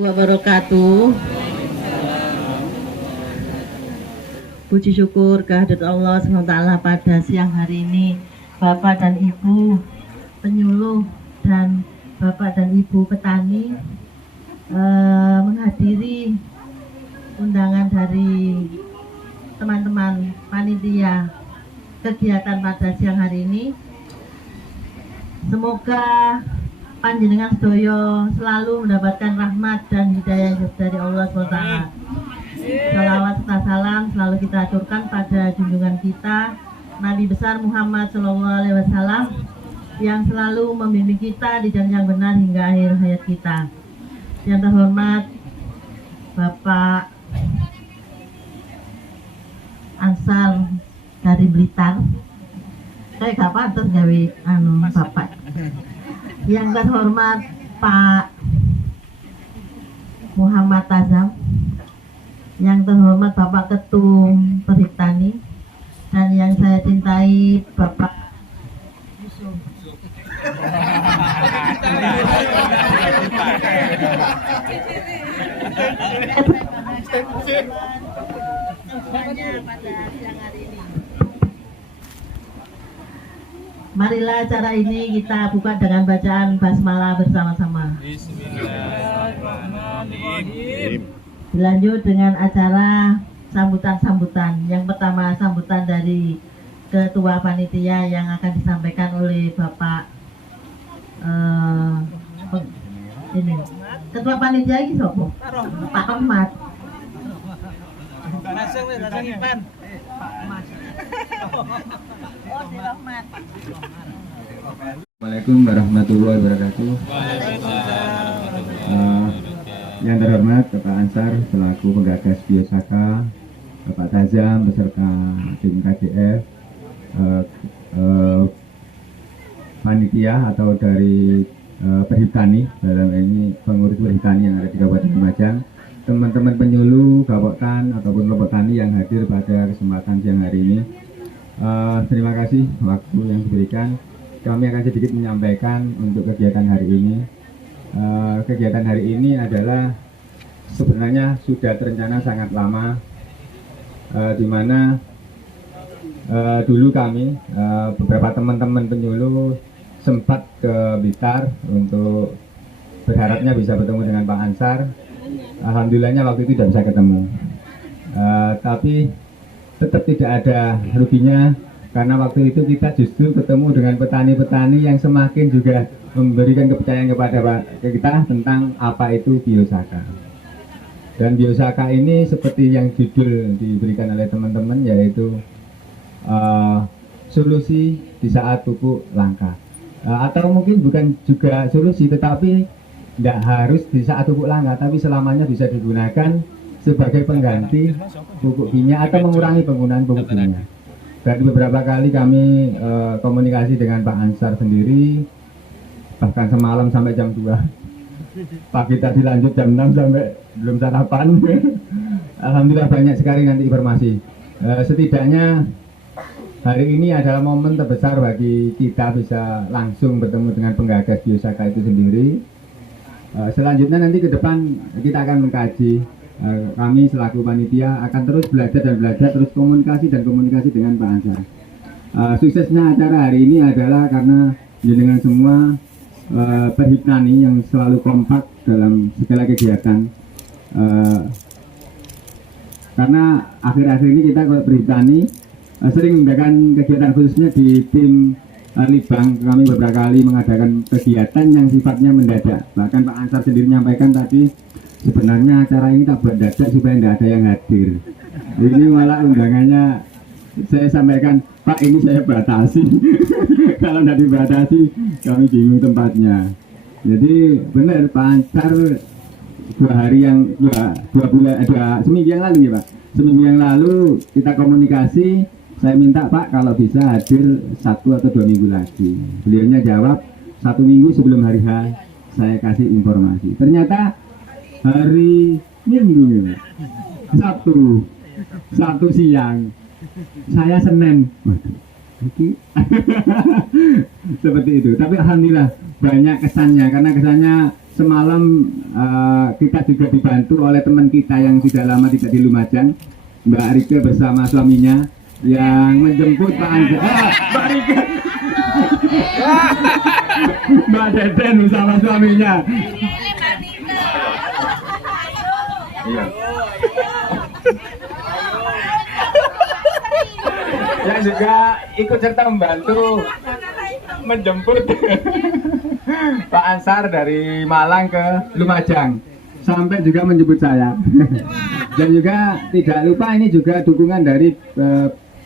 Wabarakatuh. Puji syukur kehadirat Allah SWT pada siang hari ini, Bapak dan Ibu penyuluh dan Bapak dan Ibu petani menghadiri undangan dari teman-teman panitia kegiatan pada siang hari ini. Semoga panjenengan sedoyo selalu mendapatkan rahmat dan hidayah dari Allah SWT. Salawat serta salam selalu kita aturkan pada junjungan kita Nabi besar Muhammad SAW yang selalu membimbing kita di jalan yang benar hingga akhir hayat kita. Yang terhormat Bapak Ansar dari Blitar. Saya gak pantas gawe Bapak. Yang terhormat Pak Muhammad Tazam, yang terhormat Bapak Ketum Perhiptani, dan yang saya cintai Bapak Yusuf. Pada siang hari ini. Marilah acara ini kita buka dengan bacaan basmalah bersama-sama. Bismillahirrahmanirrahim. Dilanjut dengan acara sambutan-sambutan. Yang pertama sambutan dari Ketua Panitia yang akan disampaikan oleh Bapak ini. Ketua Panitia ini siapa? Pak Ahmad. Assalamualaikum warahmatullahi wabarakatuh. Yang terhormat Bapak Ansar selaku penggagas Biosaka, Bapak Tazam beserta tim KJF, panitia atau dari Perhiptani, dalam ini pengurus Perhiptani yang ada di Kabupaten Lumajang, teman-teman penyuluh Bawokan ataupun kelompok tani yang hadir pada kesempatan siang hari ini. Terima kasih waktu yang diberikan. Kami akan sedikit menyampaikan untuk kegiatan hari ini. Kegiatan hari ini adalah sebenarnya sudah terencana sangat lama, di mana dulu kami beberapa teman-teman penyuluh sempat ke Blitar untuk berharapnya bisa bertemu dengan Pak Ansar. Alhamdulillahnya waktu itu tidak bisa ketemu, tapi tetap tidak ada ruginya, karena waktu itu kita justru ketemu dengan petani-petani yang semakin juga memberikan kepercayaan kepada kita tentang apa itu Biosaka. Dan Biosaka ini seperti yang judul diberikan oleh teman-teman, yaitu solusi di saat pupuk langka, atau mungkin bukan juga solusi, tetapi tidak harus di saat pupuk langka, tapi selamanya bisa digunakan sebagai pengganti pupuk kimia atau mengurangi penggunaan pupuk kimia. Dan beberapa kali kami komunikasi dengan Pak Ansar sendiri, bahkan semalam sampai jam 2 pagi tadi, lanjut jam 6 sampai belum sarapan. Alhamdulillah banyak sekali nanti informasi. Setidaknya hari ini adalah momen terbesar bagi kita bisa langsung bertemu dengan penggagas Biosaka itu sendiri. Selanjutnya nanti ke depan kita akan mengkaji, kami selaku panitia akan terus belajar dan belajar, terus komunikasi dan komunikasi dengan Pak Ansar. Suksesnya acara hari ini adalah karena dengan semua Perhiptani yang selalu kompak dalam segala kegiatan. Karena akhir-akhir ini kita kalau Perhiptani sering mengadakan kegiatan, khususnya di tim Libang. Kami beberapa kali mengadakan kegiatan yang sifatnya mendadak. Bahkan Pak Ansar sendiri menyampaikan tadi, sebenarnya acara ini tak buat dadak supaya tidak ada yang hadir. Ini malah undangannya saya sampaikan, Pak, ini saya batasi. Kalau tidak dibatasi, kami bingung tempatnya. Jadi benar Pak Ansar seminggu yang lalu ya Pak. Seminggu yang lalu kita komunikasi. Saya minta Pak kalau bisa hadir 1 atau 2 minggu lagi. Beliaunya jawab 1 minggu sebelum hari H saya kasih informasi. Ternyata hari Minggu ya, Sabtu siang, saya Senin. Seperti itu. Tapi alhamdulillah banyak kesannya, karena kesannya semalam kita juga dibantu oleh teman kita yang sudah lama tidak di Lumajang, Mbak Rike bersama suaminya yang menjemput Pak Anja. Mbak Rike, Mbak Deden bersama suaminya. Iya. Yang juga ikut serta membantu menjemput Pak Ansar dari Malang ke Lumajang sampai juga menjemput saya. Dan juga tidak lupa ini juga dukungan dari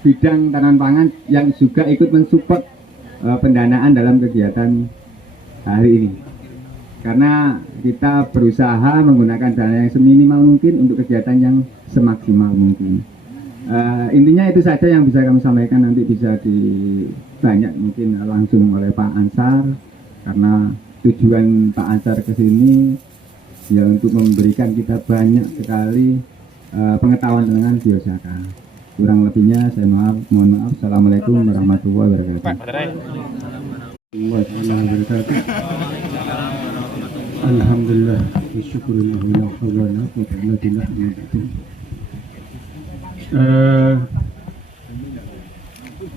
bidang tanaman pangan yang juga ikut mensupport pendanaan dalam kegiatan hari ini. Karena kita berusaha menggunakan dana yang seminimal mungkin untuk kegiatan yang semaksimal mungkin. Intinya itu saja yang bisa kami sampaikan, nanti bisa banyak mungkin langsung oleh Pak Ansar, karena tujuan Pak Ansar ke sini ya untuk memberikan kita banyak sekali pengetahuan tentang biosaka. Kurang lebihnya saya mohon maaf. Assalamualaikum warahmatullahi wabarakatuh. Alhamdulillah, syukurillah wa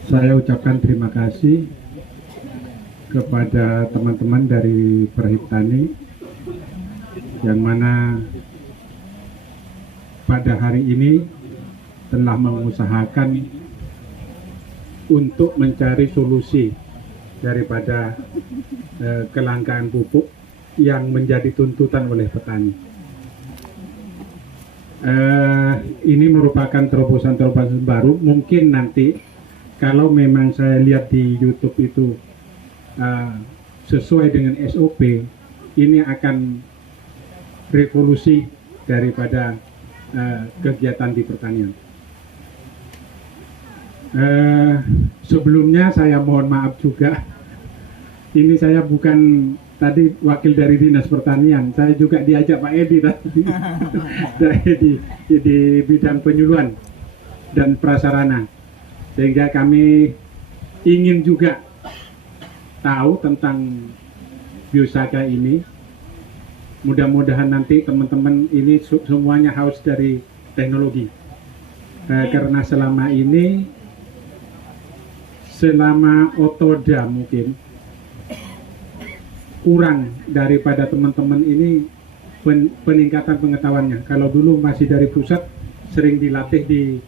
saya ucapkan terima kasih kepada teman-teman dari Perhiptani yang mana pada hari ini telah mengusahakan untuk mencari solusi daripada kelangkaan pupuk yang menjadi tuntutan oleh petani. Ini merupakan terobosan-terobosan baru. Mungkin nanti kalau memang saya lihat di YouTube itu sesuai dengan SOP, ini akan revolusi daripada kegiatan di pertanian. Sebelumnya saya mohon maaf juga, ini saya bukan tadi wakil dari Dinas Pertanian, saya juga diajak Pak Edi tadi di bidang penyuluhan dan prasarana, sehingga kami ingin juga tahu tentang biosaka ini. Mudah-mudahan nanti teman-teman ini semuanya haus dari teknologi, karena selama ini, selama Otoda mungkin kurang daripada teman-teman ini peningkatan pengetahuannya. Kalau dulu masih dari pusat, sering dilatih di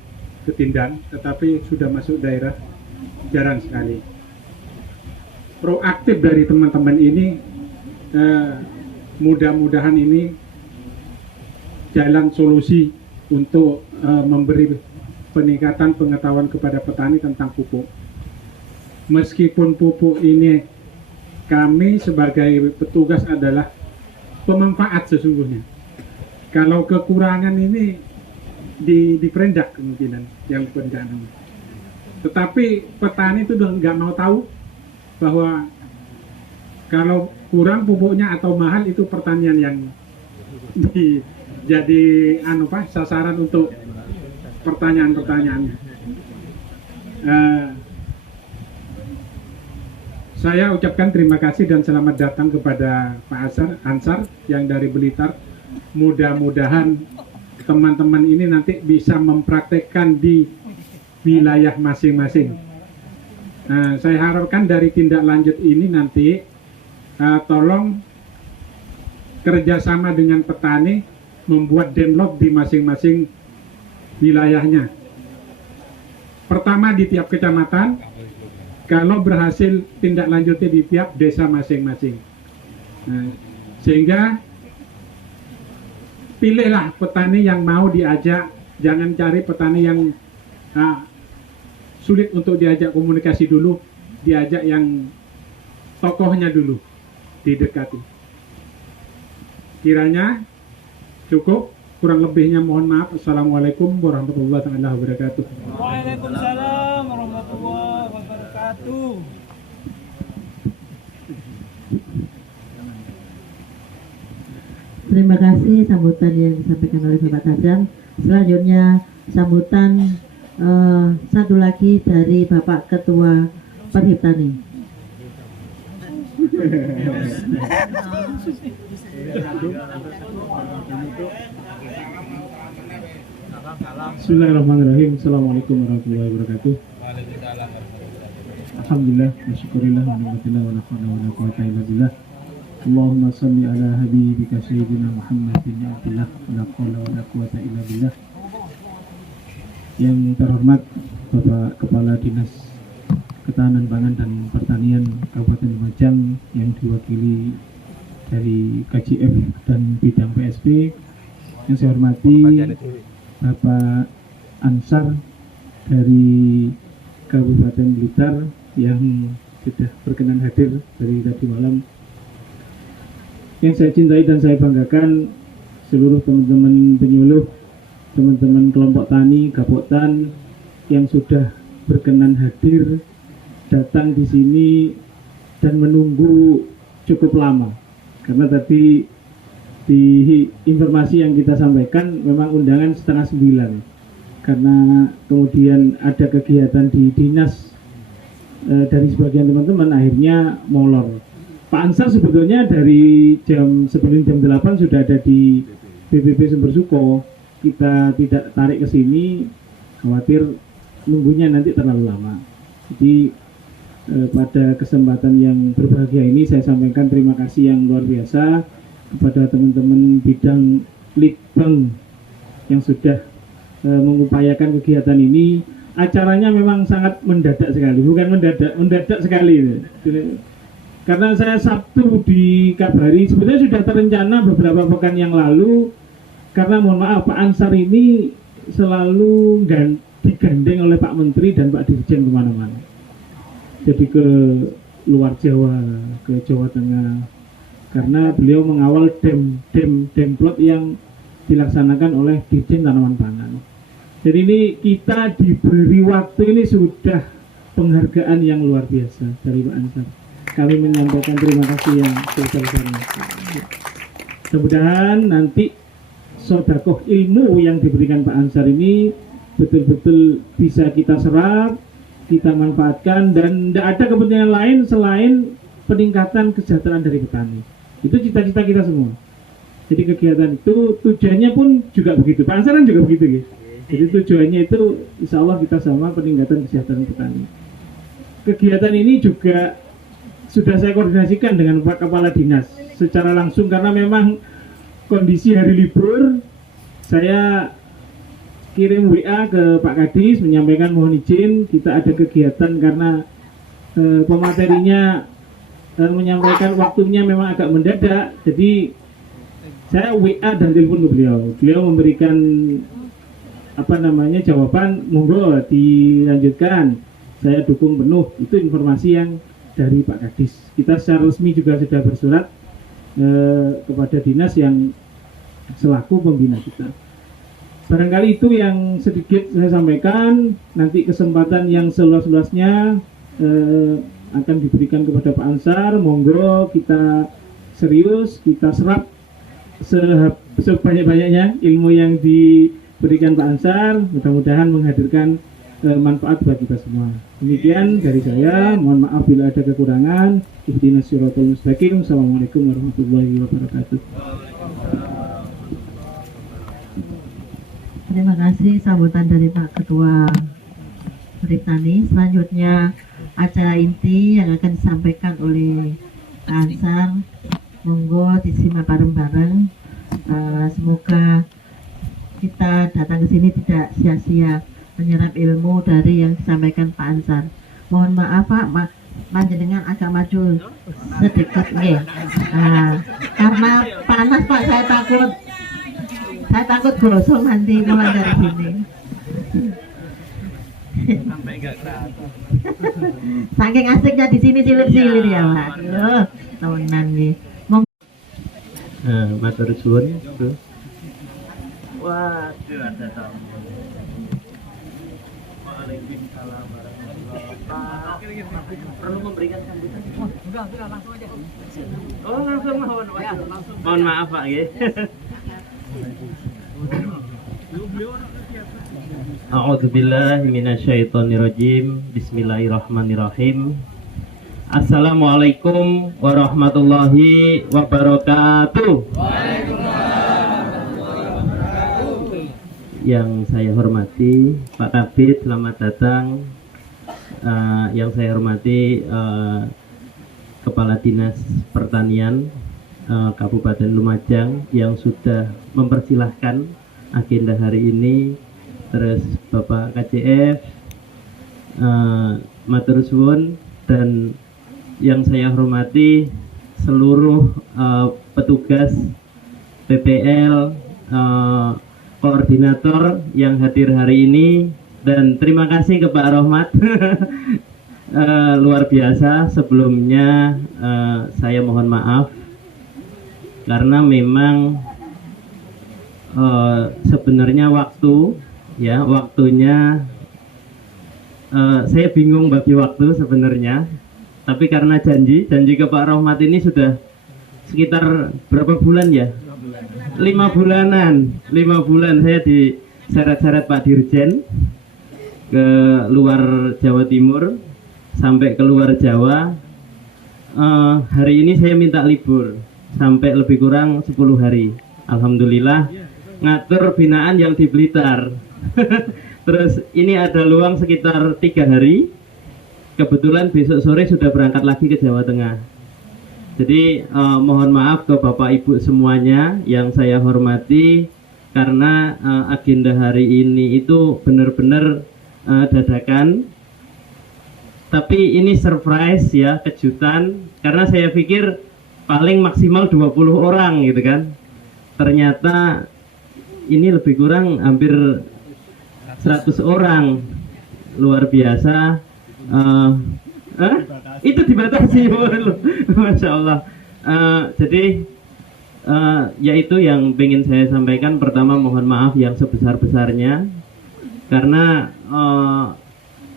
Ketindan, tetapi sudah masuk daerah jarang sekali. Proaktif dari teman-teman ini, mudah-mudahan ini jalan solusi untuk memberi peningkatan pengetahuan kepada petani tentang pupuk. Meskipun pupuk ini kami sebagai petugas adalah pemanfaat sesungguhnya. Kalau kekurangan ini diperendak kemungkinan yang pendanaan. Tetapi petani itu udah nggak mau tahu bahwa kalau kurang pupuknya atau mahal itu pertanian yang jadi sasaran untuk pertanyaan-pertanyaannya. Saya ucapkan terima kasih dan selamat datang kepada Pak Ansar yang dari Blitar. Mudah-mudahan teman-teman ini nanti bisa mempraktekkan di wilayah masing-masing. Saya harapkan dari tindak lanjut ini nanti tolong kerjasama dengan petani membuat denlog di masing-masing wilayahnya. Pertama di tiap kecamatan, kalau berhasil tindak lanjutnya di tiap desa masing-masing. Sehingga pilihlah petani yang mau diajak, jangan cari petani yang sulit untuk diajak komunikasi dulu, diajak yang tokohnya dulu, didekati. Kiranya cukup, kurang lebihnya mohon maaf. Assalamualaikum warahmatullahi wabarakatuh. Waalaikumsalam warahmatullahi wabarakatuh. Terima kasih sambutan yang disampaikan oleh Bapak Tajam. Selanjutnya sambutan satu lagi dari Bapak Ketua Perhiptani. Bismillahirrahmanirrahim. Assalamualaikum warahmatullahi wabarakatuh. Alhamdulillah, wasyukurillah, wa ni'matillah, wa la hawla wa la quwwata illa billah. Allahumma salli ala habibika sayyidina Muhammadin abdillah, wa la hawla wa la quwwata illa billah. Yang terhormat Bapak Kepala Dinas Ketahanan Pangan dan Pertanian Kabupaten Lumajang yang diwakili dari KJF dan bidang PSP, yang saya hormati Bapak Ansar dari Kabupaten Blitar yang sudah berkenan hadir dari tadi malam. Yang saya cintai dan saya banggakan seluruh teman-teman penyuluh, teman-teman kelompok tani, Gapoktan yang sudah berkenan hadir datang di sini dan menunggu cukup lama. Karena tadi di informasi yang kita sampaikan memang undangan 8:30, karena kemudian ada kegiatan di dinas dari sebagian teman-teman akhirnya molor. Pak Ansar sebetulnya dari sebelum jam 8 sudah ada di BPP Sumber Suko. Kita tidak tarik ke sini khawatir nunggunya nanti terlalu lama. Jadi pada kesempatan yang berbahagia ini saya sampaikan terima kasih yang luar biasa kepada teman-teman bidang Litbang yang sudah mengupayakan kegiatan ini. Acaranya memang sangat mendadak sekali, bukan mendadak sekali. Karena saya Sabtu dikabari, sebetulnya sudah terencana beberapa pekan yang lalu, karena mohon maaf Pak Ansar ini selalu digandeng oleh Pak Menteri dan Pak Dirjen kemana-mana. Jadi ke luar Jawa, ke Jawa Tengah, karena beliau mengawal demplot yang dilaksanakan oleh Dirjen Tanaman Pangan. Jadi ini kita diberi waktu, ini sudah penghargaan yang luar biasa dari Pak Ansar. Kami menyampaikan terima kasih yang sebesar-besarnya. Mudah-mudahan nanti sedekah ilmu yang diberikan Pak Ansar ini betul-betul bisa kita serap, kita manfaatkan, dan tidak ada kepentingan lain selain peningkatan kesejahteraan dari petani. Itu cita-cita kita semua. Jadi kegiatan itu tujuannya pun juga begitu. Pak Ansar kan juga begitu, gitu. Jadi tujuannya itu insya Allah kita sama peningkatan kesejahteraan petani. Kegiatan ini juga sudah saya koordinasikan dengan Pak Kepala Dinas secara langsung, karena memang kondisi hari libur. Saya kirim WA ke Pak Kadis menyampaikan mohon izin kita ada kegiatan, karena pematerinya menyampaikan waktunya memang agak mendadak. Jadi saya WA dan telepon ke beliau. Beliau memberikan jawaban, monggo dilanjutkan, saya dukung penuh. Itu informasi yang dari Pak Kadis. Kita secara resmi juga sudah bersurat kepada dinas yang selaku pembina kita. Barangkali itu yang sedikit saya sampaikan. Nanti kesempatan yang seluas-luasnya akan diberikan kepada Pak Ansar. Monggo kita serius, kita serap sebanyak-banyaknya ilmu yang diberikan Pak Ansar. Mudah-mudahan menghadirkan manfaat bagi kita semua. Demikian dari saya. Mohon maaf bila ada kekurangan. Ihdinas siratal mustaqim. Assalamualaikum warahmatullahi wabarakatuh. Terima kasih sambutan dari Pak Ketua Pertani. Selanjutnya acara inti yang akan disampaikan oleh Pak Ansar. Monggo disimak bareng-bareng. Semoga kita datang ke sini tidak sia-sia menyerap ilmu dari yang disampaikan Pak Ansar. Mohon maaf Pak, panjenengan agak maju sedikit nggih. Karena panas Pak, saya takut gosong nanti mulai dari sini. Sampai enggak kerasa. Saking asiknya di sini silir-silir ya Pak. Tahunan nih. Matur suwun, Bro. Waduh, ada tamu. Waalaikumsalam warahmatullahi wabarakatuh. Perlu memberikan sambutan? Sudah, langsung aja. Oh, langsung mohon maaf Pak, nggih. A'udzubillahi minasyaitonirrajim. Bismillahirrahmanirrahim. Assalamualaikum warahmatullahi wabarakatuh. Yang saya hormati Pak Kabid, selamat datang. Yang saya hormati Kepala Dinas Pertanian Kabupaten Lumajang yang sudah mempersilahkan agenda hari ini, terus Bapak KCF, matur suwun, dan yang saya hormati seluruh petugas PPL, koordinator yang hadir hari ini, dan terima kasih ke Pak Rohmat. Luar biasa. Sebelumnya saya mohon maaf karena memang sebenarnya waktunya saya bingung bagi waktu sebenarnya, tapi karena janji ke Pak Rohmat ini sudah sekitar berapa bulan ya? 5 bulan saya diseret-seret Pak Dirjen ke luar Jawa Timur sampai ke luar Jawa. Hari ini saya minta libur sampai lebih kurang 10 hari. Alhamdulillah ngatur binaan yang di Blitar. Terus ini ada luang sekitar 3 hari. Kebetulan besok sore sudah berangkat lagi ke Jawa Tengah. Jadi mohon maaf ke Bapak Ibu semuanya yang saya hormati, karena agenda hari ini itu benar-benar dadakan. Tapi ini surprise ya, kejutan, karena saya pikir paling maksimal 20 orang gitu kan. Ternyata ini lebih kurang hampir 100 orang. Luar biasa. Itu dibatasi. Masya Allah. Jadi yaitu yang ingin saya sampaikan. Pertama, mohon maaf yang sebesar-besarnya, karena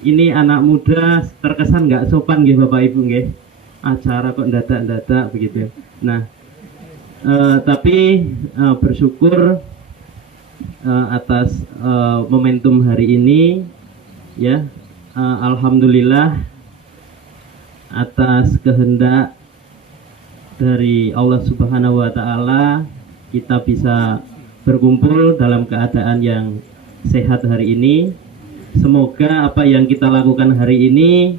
ini anak muda terkesan nggak sopan nggih Bapak Ibu nggih. Acara kok dadak-dadak begitu. Nah, tapi bersyukur atas momentum hari ini ya. Alhamdulillah atas kehendak dari Allah Subhanahu wa Ta'ala kita bisa berkumpul dalam keadaan yang sehat hari ini. Semoga apa yang kita lakukan hari ini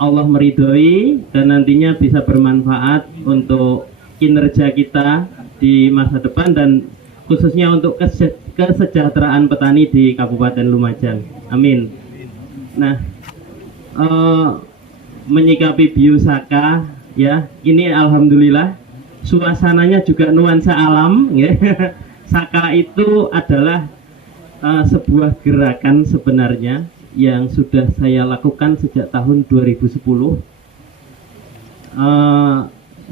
Allah meridhoi dan nantinya bisa bermanfaat untuk kinerja kita di masa depan, dan khususnya untuk kesejahteraan petani di Kabupaten Lumajang. Amin. Nah, menyikapi Biosaka ya, ini alhamdulillah suasananya juga nuansa alam ya. Saka itu adalah sebuah gerakan sebenarnya yang sudah saya lakukan sejak tahun 2010.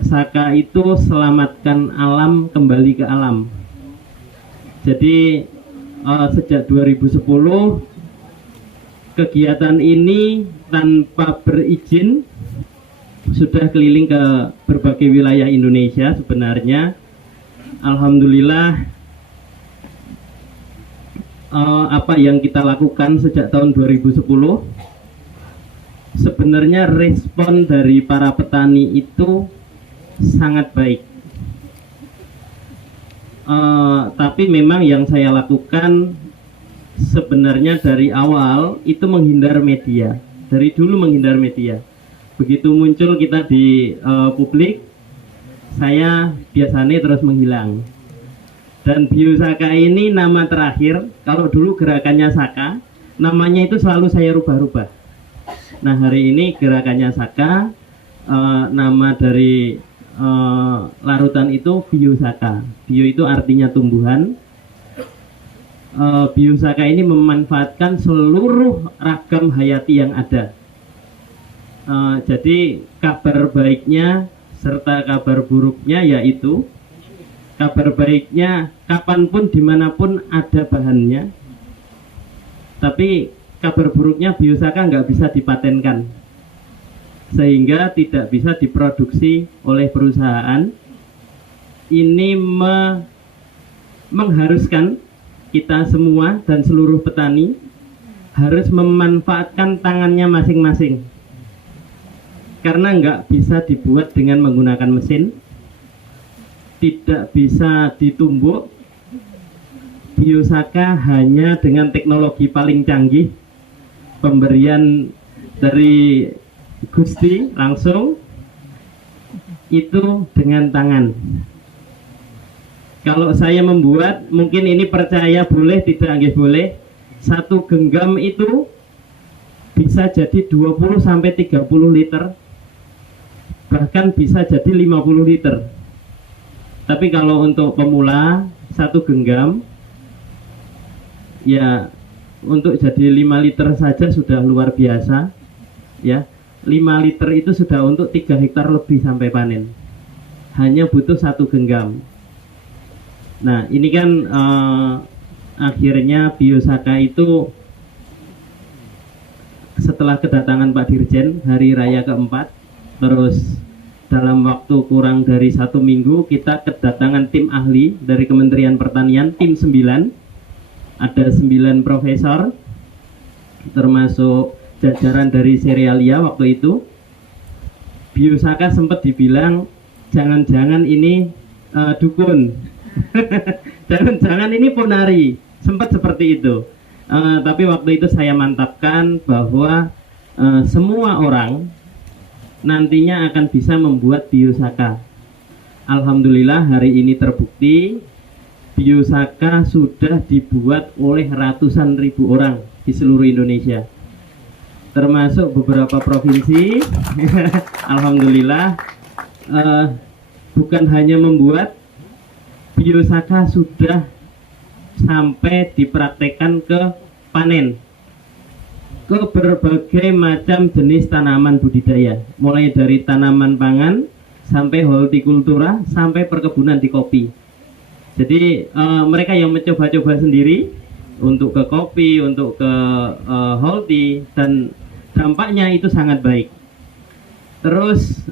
Saka itu selamatkan alam, kembali ke alam. Jadi sejak 2010 kegiatan ini tanpa berizin sudah keliling ke berbagai wilayah Indonesia sebenarnya. Alhamdulillah apa yang kita lakukan sejak tahun 2010 sebenarnya respon dari para petani itu sangat baik. Tapi memang yang saya lakukan sebenarnya dari awal itu menghindar media. Dari dulu menghindar media. Begitu muncul kita di publik, saya biasanya terus menghilang. Dan Biosaka ini nama terakhir. Kalau dulu gerakannya Saka, namanya itu selalu saya rubah-rubah. Nah, hari ini gerakannya Saka, nama dari larutan itu Biosaka. Bio itu artinya tumbuhan. Biosaka ini memanfaatkan seluruh ragam hayati yang ada. Jadi kabar baiknya serta kabar buruknya yaitu, kabar baiknya kapanpun dimanapun ada bahannya, tapi kabar buruknya Biosaka nggak bisa dipatenkan, sehingga tidak bisa diproduksi oleh perusahaan. Ini mengharuskan kita semua dan seluruh petani harus memanfaatkan tangannya masing-masing. karena nggak bisa dibuat dengan menggunakan mesin, tidak bisa ditumbuk. Biosaka hanya dengan teknologi paling canggih, pemberian dari Gusti langsung, itu dengan tangan. Kalau saya membuat, mungkin ini percaya boleh, tidak nggih boleh, satu genggam itu bisa jadi 20 sampai 30 liter, bahkan bisa jadi 50 liter. Tapi kalau untuk pemula, satu genggam ya untuk jadi 5 liter saja sudah luar biasa ya. 5 liter itu sudah untuk 3 hektar lebih sampai panen, hanya butuh satu genggam. Nah ini kan akhirnya Biosaka itu setelah kedatangan Pak Dirjen hari raya keempat, terus dalam waktu kurang dari 1 minggu kita kedatangan tim ahli dari Kementerian Pertanian, tim 9. Ada 9 profesor, termasuk jajaran dari Cerealia waktu itu. Biosaka sempat dibilang jangan-jangan ini dukun, jangan-jangan ini ponari, sempat seperti itu. Tapi waktu itu saya mantapkan bahwa semua orang nantinya akan bisa membuat Biosaka. Alhamdulillah hari ini terbukti Biosaka sudah dibuat oleh ratusan ribu orang di seluruh Indonesia, termasuk beberapa provinsi. Alhamdulillah, bukan hanya membuat, Biosaka sudah sampai dipraktekkan ke panen ke berbagai macam jenis tanaman budidaya, mulai dari tanaman pangan sampai hortikultura sampai perkebunan di kopi. Jadi mereka yang mencoba-coba sendiri untuk ke kopi, untuk ke horti, dan dampaknya itu sangat baik. Terus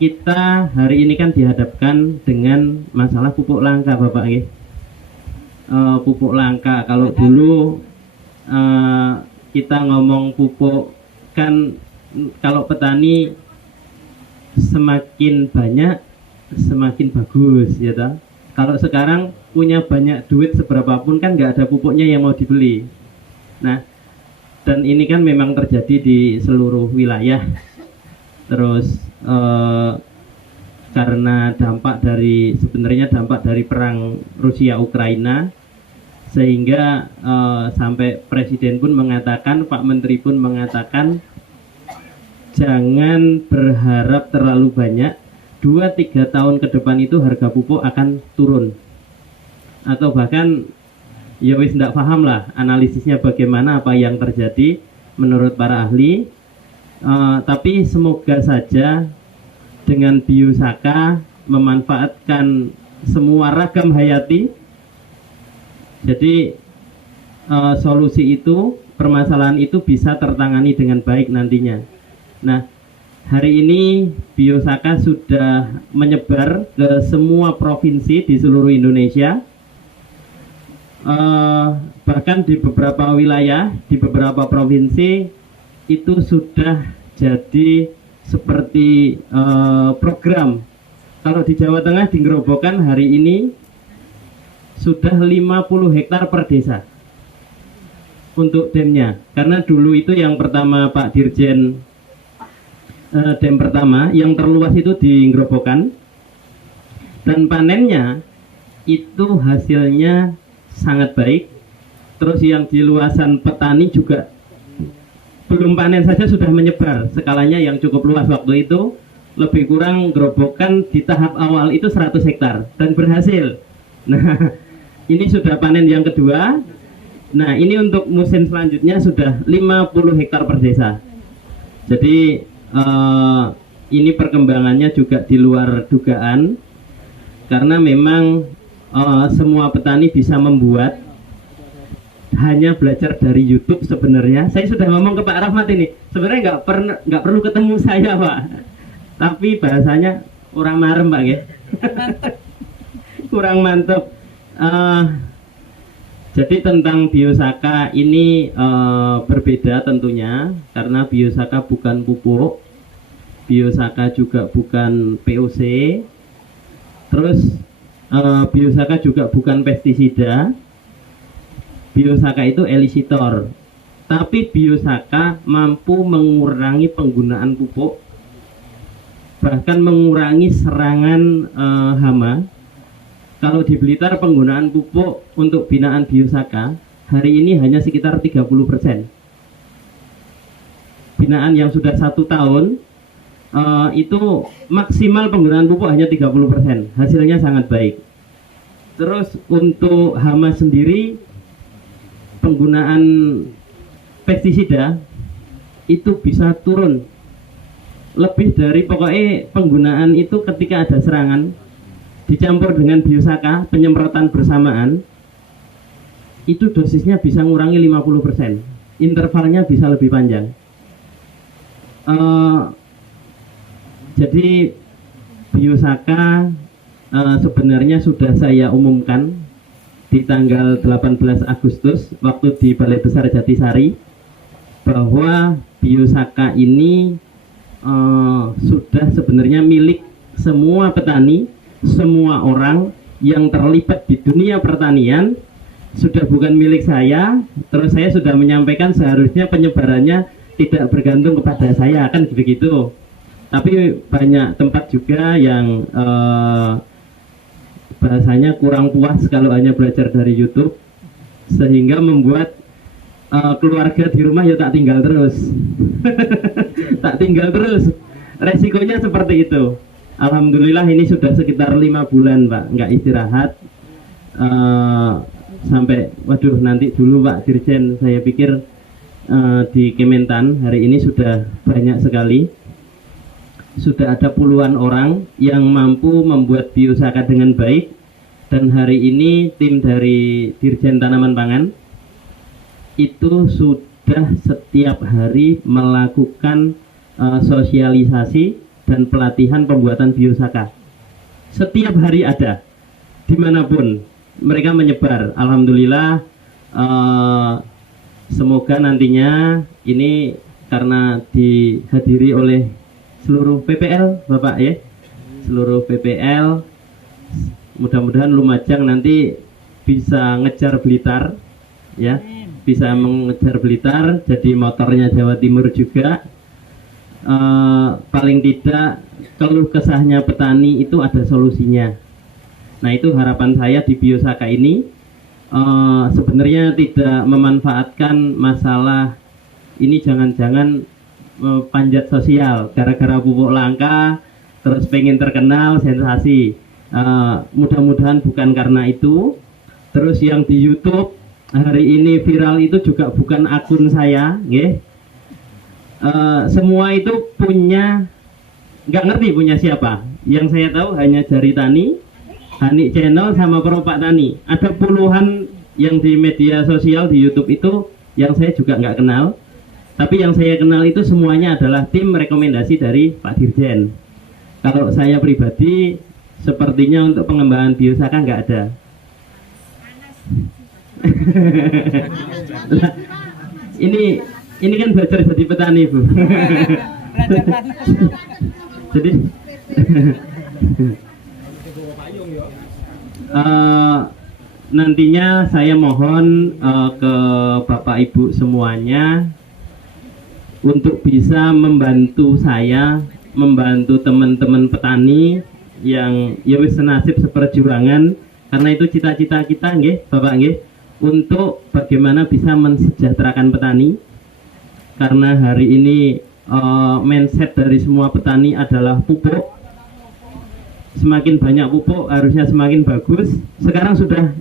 kita hari ini kan dihadapkan dengan masalah pupuk langka, Bapak ya. Pupuk langka, kalau dulu kita ngomong pupuk kan, kalau petani semakin banyak semakin bagus ya toh. Kalau sekarang punya banyak duit seberapapun kan nggak ada pupuknya yang mau dibeli. Nah, dan ini kan memang terjadi di seluruh wilayah. Terus karena sebenarnya dampak dari perang Rusia Ukraina, sehingga sampai Presiden pun mengatakan, Pak Menteri pun mengatakan, jangan berharap terlalu banyak. 2-3 tahun ke depan itu harga pupuk akan turun, atau bahkan ya wis tidak paham lah analisisnya bagaimana, apa yang terjadi menurut para ahli. Tapi semoga saja dengan Biosaka memanfaatkan semua ragam hayati, jadi solusi itu, permasalahan itu bisa tertangani dengan baik nantinya. Nah, hari ini Biosaka sudah menyebar ke semua provinsi di seluruh Indonesia. Bahkan di beberapa wilayah, di beberapa provinsi itu sudah jadi seperti program. Kalau di Jawa Tengah, di Grobogan hari ini sudah 50 hektar per desa untuk demnya. Karena dulu itu yang pertama Pak Dirjen, dem pertama yang terluas itu di Grobogan, dan panennya itu hasilnya sangat baik. Terus yang di luasan petani juga belum panen saja sudah menyebar, skalanya yang cukup luas. Waktu itu lebih kurang Grobogan di tahap awal itu 100 hektar dan berhasil. Nah, ini sudah panen yang kedua. Nah, ini untuk musim selanjutnya sudah 50 hektar per desa. Jadi ini perkembangannya juga di luar dugaan, karena memang semua petani bisa membuat, hanya belajar dari YouTube sebenarnya. Saya sudah ngomong ke Pak Rahmat ini, sebenarnya nggak perlu ketemu saya Pak, tapi bahasanya kurang marem Pak ya. Kurang mantap. Jadi tentang Biosaka ini berbeda tentunya, karena Biosaka bukan pupuk. Biosaka juga bukan POC, terus Biosaka juga bukan pestisida. Biosaka itu elisitor, tapi Biosaka mampu mengurangi penggunaan pupuk, bahkan mengurangi serangan hama. Kalau di Blitar penggunaan pupuk untuk binaan Biosaka hari ini hanya sekitar 30%. Binaan yang sudah 1 tahun itu maksimal penggunaan pupuk hanya 30%, hasilnya sangat baik. Terus untuk hama sendiri, penggunaan pestisida itu bisa turun lebih dari, pokoknya penggunaan itu ketika ada serangan dicampur dengan Biosaka, penyemprotan bersamaan, itu dosisnya bisa ngurangi 50%, intervalnya bisa lebih panjang. Jadi Biosaka sebenarnya sudah saya umumkan di tanggal 18 Agustus waktu di Balai Besar Jatisari, bahwa Biosaka ini sudah sebenarnya milik semua petani, semua orang yang terlibat di dunia pertanian, sudah bukan milik saya. Terus saya sudah menyampaikan seharusnya penyebarannya tidak bergantung kepada saya, kan begitu. Tapi banyak tempat juga yang bahasanya kurang puas kalau hanya belajar dari YouTube, sehingga membuat keluarga di rumah ya tak tinggal terus. Tak tinggal terus, resikonya seperti itu. Alhamdulillah ini sudah sekitar 5 bulan Pak nggak istirahat, sampai waduh nanti dulu Pak Dirjen, saya pikir di Kementan hari ini sudah banyak sekali, sudah ada puluhan orang yang mampu membuat Biosaka dengan baik. Dan hari ini tim dari Dirjen Tanaman Pangan itu sudah setiap hari melakukan sosialisasi dan pelatihan pembuatan Biosaka. Setiap hari ada, dimanapun mereka menyebar. Alhamdulillah, semoga nantinya ini karena dihadiri oleh seluruh PPL Bapak ya, seluruh PPL, mudah-mudahan Lumajang nanti bisa ngejar Blitar ya, bisa mengejar Blitar, jadi motornya Jawa Timur juga. Paling tidak keluh kesahnya petani itu ada solusinya. Nah itu harapan saya di Biosaka ini. Sebenarnya tidak memanfaatkan masalah ini, jangan-jangan panjat sosial gara-gara pupuk langka terus pengen terkenal sensasi. Mudah-mudahan bukan karena itu. Terus yang di YouTube hari ini viral itu juga bukan akun saya, nggih. Semua itu punya, nggak ngerti punya siapa. Yang saya tahu hanya Jari Tani, Hani Channel, sama Peropak Tani. Ada puluhan yang di media sosial di YouTube itu yang saya juga nggak kenal. Tapi yang saya kenal itu semuanya adalah tim rekomendasi dari Pak Dirjen. Kalau saya pribadi, sepertinya untuk pengembangan Biosaka nggak ada. Ini kan belajar jadi petani Bu. Jadi nantinya saya mohon ke Bapak Ibu semuanya untuk bisa membantu saya, membantu teman-teman petani yang ya wis senasib seperjuangan, karena itu cita-cita kita nggih Bapak nggih, untuk bagaimana bisa mensejahterakan petani. Karena hari ini mindset dari semua petani adalah pupuk. Semakin banyak pupuk harusnya semakin bagus. Sekarang sudah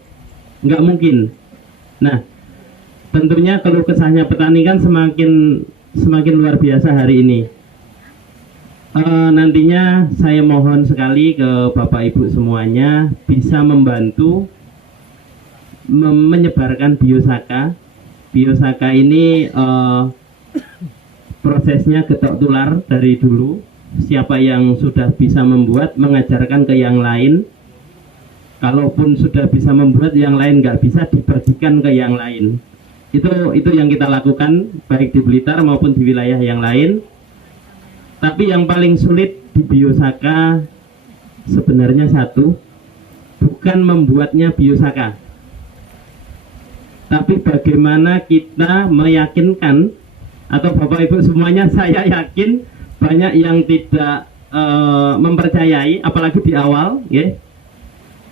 nggak mungkin. Nah, tentunya keluh kesahnya petani kan semakin luar biasa hari ini. Nantinya saya mohon sekali ke Bapak Ibu semuanya bisa membantu menyebarkan Biosaka. Biosaka ini prosesnya getok tular dari dulu. Siapa yang sudah bisa membuat, mengajarkan ke yang lain. Kalaupun sudah bisa membuat, yang lain nggak bisa, dibagikan ke yang lain. Itu yang kita lakukan baik di Blitar maupun di wilayah yang lain. Tapi yang paling sulit di Biosaka sebenarnya satu, bukan membuatnya Biosaka, tapi bagaimana kita meyakinkan, atau Bapak Ibu semuanya saya yakin banyak yang tidak mempercayai, apalagi di awal, ya.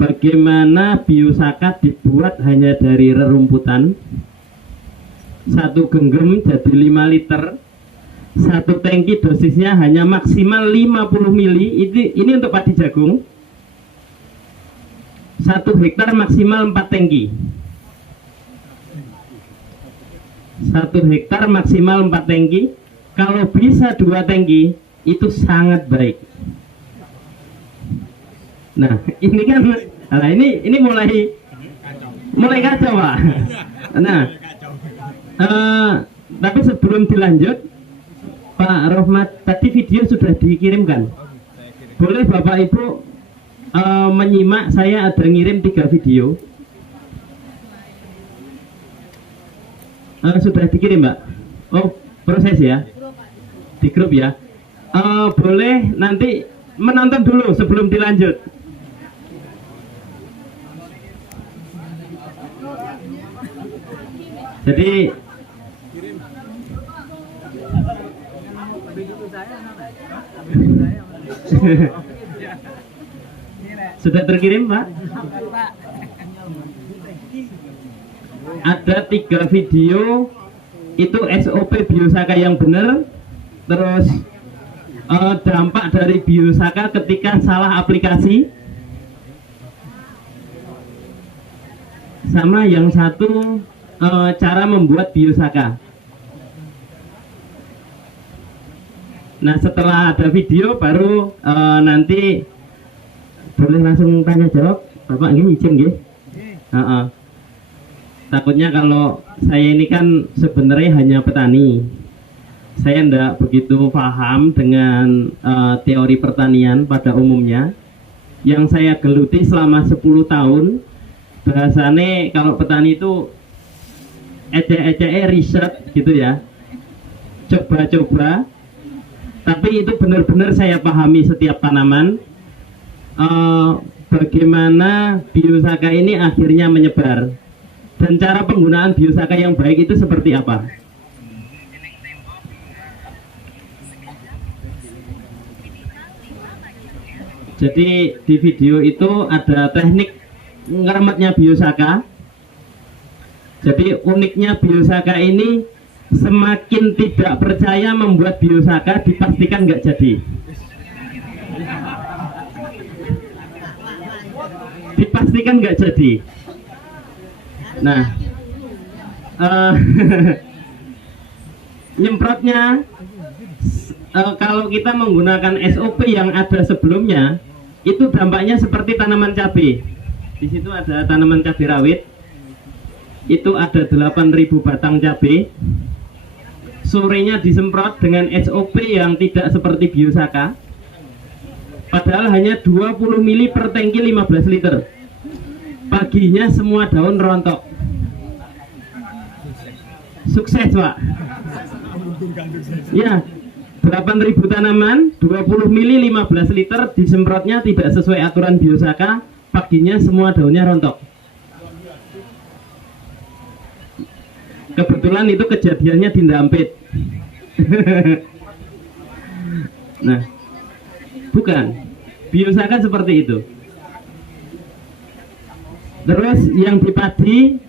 Bagaimana Biosaka dibuat hanya dari rerumputan, satu genggam jadi 5 liter, satu tangki dosisnya hanya maksimal 50 mili. Ini untuk padi jagung. 1 hektar maksimal 4 tangki. 1 hektar maksimal 4 tangki. Kalau bisa 2 tangki itu sangat baik. Nah, ini kan, nah ini mulai kacau, Pak. Nah, tapi sebelum dilanjut, Pak Rohmat, tadi video sudah dikirimkan. Boleh Bapak Ibu menyimak, saya ada ngirim 3 video. Sudah dikirim, Mbak? Oh, proses ya? Di grup ya? Boleh nanti menonton dulu sebelum dilanjut. Jadi sudah terkirim, Pak? Ada 3 video, itu SOP Biosaka yang benar, terus dampak dari Biosaka ketika salah aplikasi, sama yang satu cara membuat Biosaka. Nah, setelah ada video baru nanti boleh langsung tanya jawab. Bapak ini izin nggih? Takutnya kalau saya ini kan sebenarnya hanya petani, saya tidak begitu paham dengan teori pertanian pada umumnya. Yang saya geluti selama 10 tahun, bahasanya kalau petani itu ece-ece riset gitu ya, coba-coba. Tapi itu benar-benar saya pahami setiap tanaman. Bagaimana Biosaka ini akhirnya menyebar, dan cara penggunaan Biosaka yang baik itu seperti apa. Jadi di video itu ada teknik ngeremetnya Biosaka. Jadi uniknya Biosaka ini, semakin tidak percaya membuat Biosaka dipastikan nggak jadi. Dipastikan nggak jadi. Nah, nyemprotnya kalau kita menggunakan SOP yang ada sebelumnya, itu dampaknya seperti tanaman cabai. Di situ ada tanaman cabai rawit. Itu ada 8.000 batang cabai. Sorenya disemprot dengan SOP yang tidak seperti Biosaka. Padahal hanya 20 mili per tangki 15 liter. Paginya semua daun rontok. Sukses, Pak. Ya, 8.000 tanaman, 20 mili 15 liter, disemprotnya tidak sesuai aturan Biosaka. Paginya semua daunnya rontok. Kebetulan itu kejadiannya di Ndampit. Nah, bukan, Biosaka seperti itu. Terus yang di padi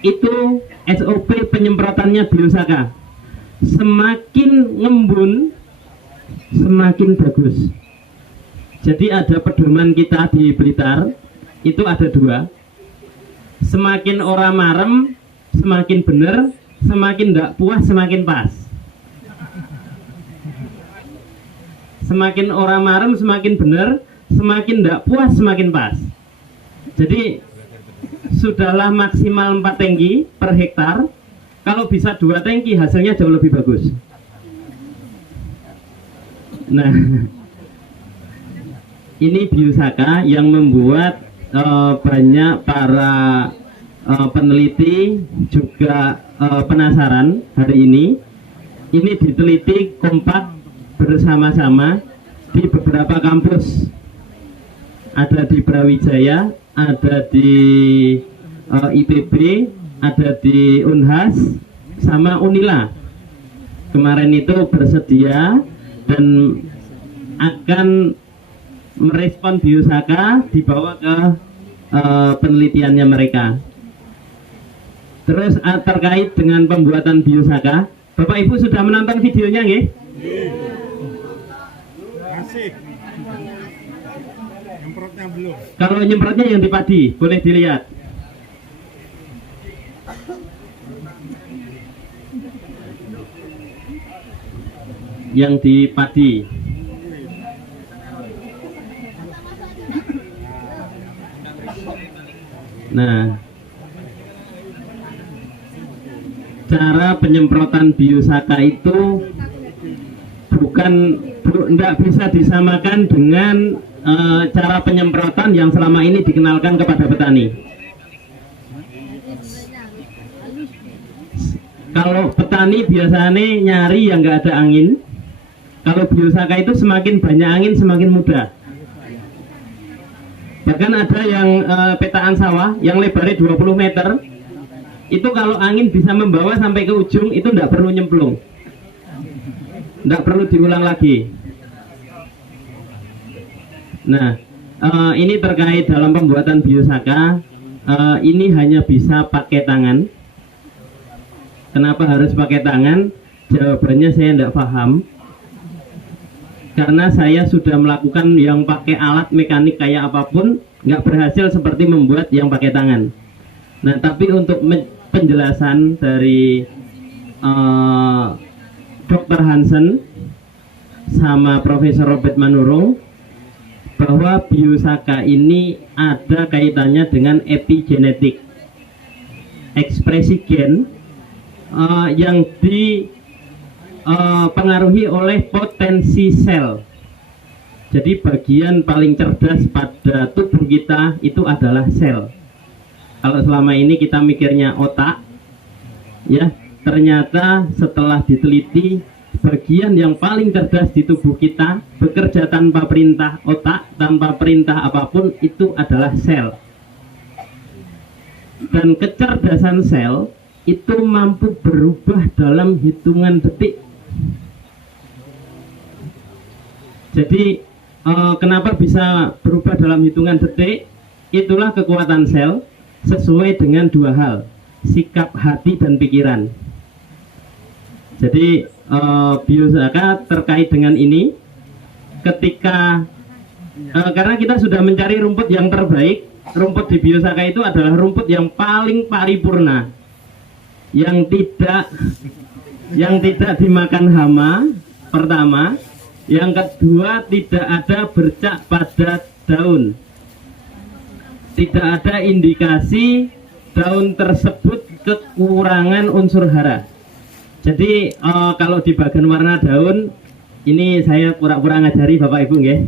itu SOP penyemprotannya Biosaka. Semakin ngembun, semakin bagus. Jadi ada pedoman kita di Blitar, itu ada 2. Semakin ora marem, semakin bener, semakin tidak puas, semakin pas. Semakin orang marem, semakin bener, semakin tidak puas, semakin pas. Jadi sudahlah maksimal 4 tangki per hektar. Kalau bisa 2 tangki, hasilnya jauh lebih bagus. Nah, ini Biosaka yang membuat banyak para peneliti juga penasaran hari ini. Ini diteliti kompak bersama-sama di beberapa kampus. Ada di Brawijaya, ada di IPB, ada di Unhas, sama Unila. Kemarin itu bersedia dan akan merespon Biosaka dibawa ke penelitiannya mereka. Terus terkait dengan pembuatan Biosaka, Bapak Ibu sudah menonton videonya nggih? Masih. Nyemprotnya belum. Kalau nyemprotnya yang di padi, boleh dilihat. Yang di padi. Nah, cara penyemprotan Biosaka itu tidak bisa disamakan dengan cara penyemprotan yang selama ini dikenalkan kepada petani. Kalau petani biasanya nyari yang nggak ada angin. Kalau Biosaka itu semakin banyak angin semakin mudah. Bahkan ada yang petaan sawah yang lebarnya 20 meter. Itu kalau angin bisa membawa sampai ke ujung, itu tidak perlu nyemplung, tidak perlu diulang lagi. Nah, ini terkait dalam pembuatan Biosaka, ini hanya bisa pakai tangan. Kenapa harus pakai tangan? Jawabannya saya tidak paham. Karena saya sudah melakukan yang pakai alat mekanik kayak apapun, nggak berhasil seperti membuat yang pakai tangan. Nah, tapi untuk penjelasan dari Dr. Hansen sama Profesor Robert Manurung, bahwa Biosaka ini ada kaitannya dengan epigenetik, ekspresi gen yang dipengaruhi oleh potensi sel. Jadi bagian paling cerdas pada tubuh kita itu adalah sel. Kalau selama ini kita mikirnya otak, ya, ternyata setelah diteliti, bagian yang paling cerdas di tubuh kita bekerja tanpa perintah otak, tanpa perintah apapun, itu adalah sel. Dan kecerdasan sel itu mampu berubah dalam hitungan detik. Jadi kenapa bisa berubah dalam hitungan detik? Itulah kekuatan sel, sesuai dengan dua hal, sikap hati dan pikiran. Jadi Biosaka terkait dengan ini, ketika karena kita sudah mencari rumput yang terbaik, rumput di Biosaka itu adalah rumput yang paling paripurna, yang tidak dimakan hama, pertama. Yang kedua, tidak ada bercak pada daun, tidak ada indikasi daun tersebut kekurangan unsur hara. Jadi kalau di bagian warna daun, ini saya pura-pura ngajari Bapak Ibu nggih.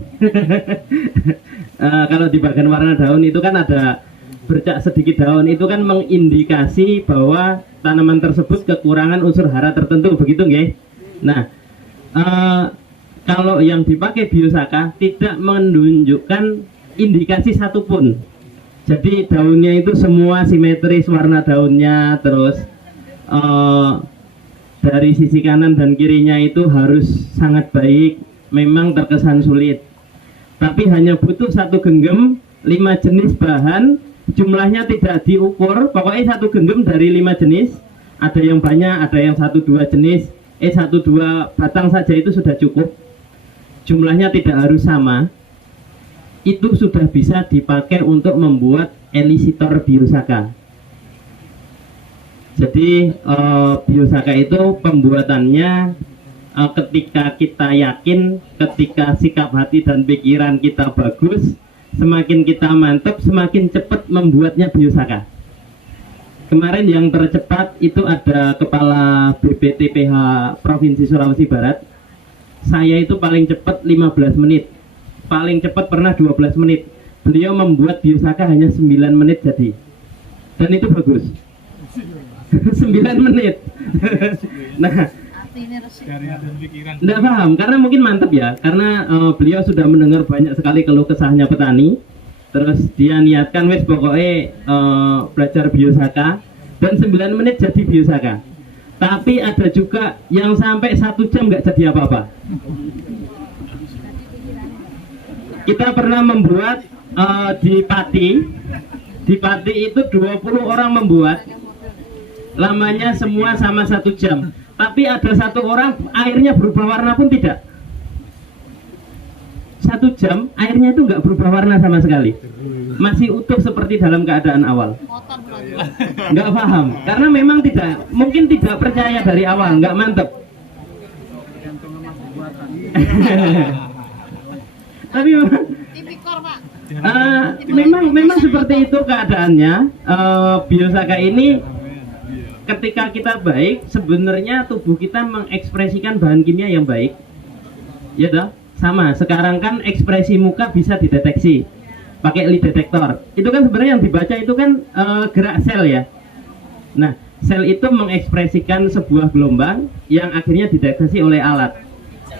Kalau di bagian warna daun itu kan ada bercak sedikit daun, itu kan mengindikasi bahwa tanaman tersebut kekurangan unsur hara tertentu, begitu nggih. Nah, kalau yang dipakai Biosaka tidak menunjukkan indikasi satupun. Jadi daunnya itu semua simetris warna daunnya, terus dari sisi kanan dan kirinya itu harus sangat baik. Memang terkesan sulit, tapi hanya butuh satu genggam 5 jenis bahan, jumlahnya tidak diukur, pokoknya satu genggam dari 5 jenis. Ada yang banyak, ada yang 1-2 jenis, 1-2 batang saja itu sudah cukup. Jumlahnya tidak harus sama. Itu sudah bisa dipakai untuk membuat elisitor Biosaka. Jadi Biosaka itu pembuatannya ketika kita yakin, ketika sikap hati dan pikiran kita bagus, semakin kita mantap, semakin cepat membuatnya Biosaka. Kemarin yang tercepat itu ada Kepala BPTPH Provinsi Sulawesi Barat. Saya itu paling cepat 15 menit, paling cepat pernah 12 menit. Beliau membuat Biosaka hanya 9 menit jadi, dan itu bagus. 9 menit. Nah, Nggak paham, karena mungkin mantep ya, karena beliau sudah mendengar banyak sekali keluh kesahnya petani. Terus dia niatkan wes pokoknya belajar biosaka dan 9 menit jadi biosaka. Tapi ada juga yang sampai 1 jam nggak jadi apa-apa. Kita pernah membuat di Pati itu 20 orang membuat, lamanya semua sama 1 jam. Tapi ada 1 orang airnya berubah warna pun tidak. 1 jam airnya itu nggak berubah warna sama sekali, masih utuh seperti dalam keadaan awal. Nggak paham, karena memang mungkin tidak percaya dari awal, nggak mantep. Tapi memang seperti itu keadaannya. Biosaka ini ketika kita baik, sebenarnya tubuh kita mengekspresikan bahan kimia yang baik, ya toh? Sama, sekarang kan ekspresi muka bisa dideteksi pakai lie detektor. Itu kan sebenarnya yang dibaca itu kan gerak sel ya. Nah, sel itu mengekspresikan sebuah gelombang yang akhirnya dideteksi oleh alat.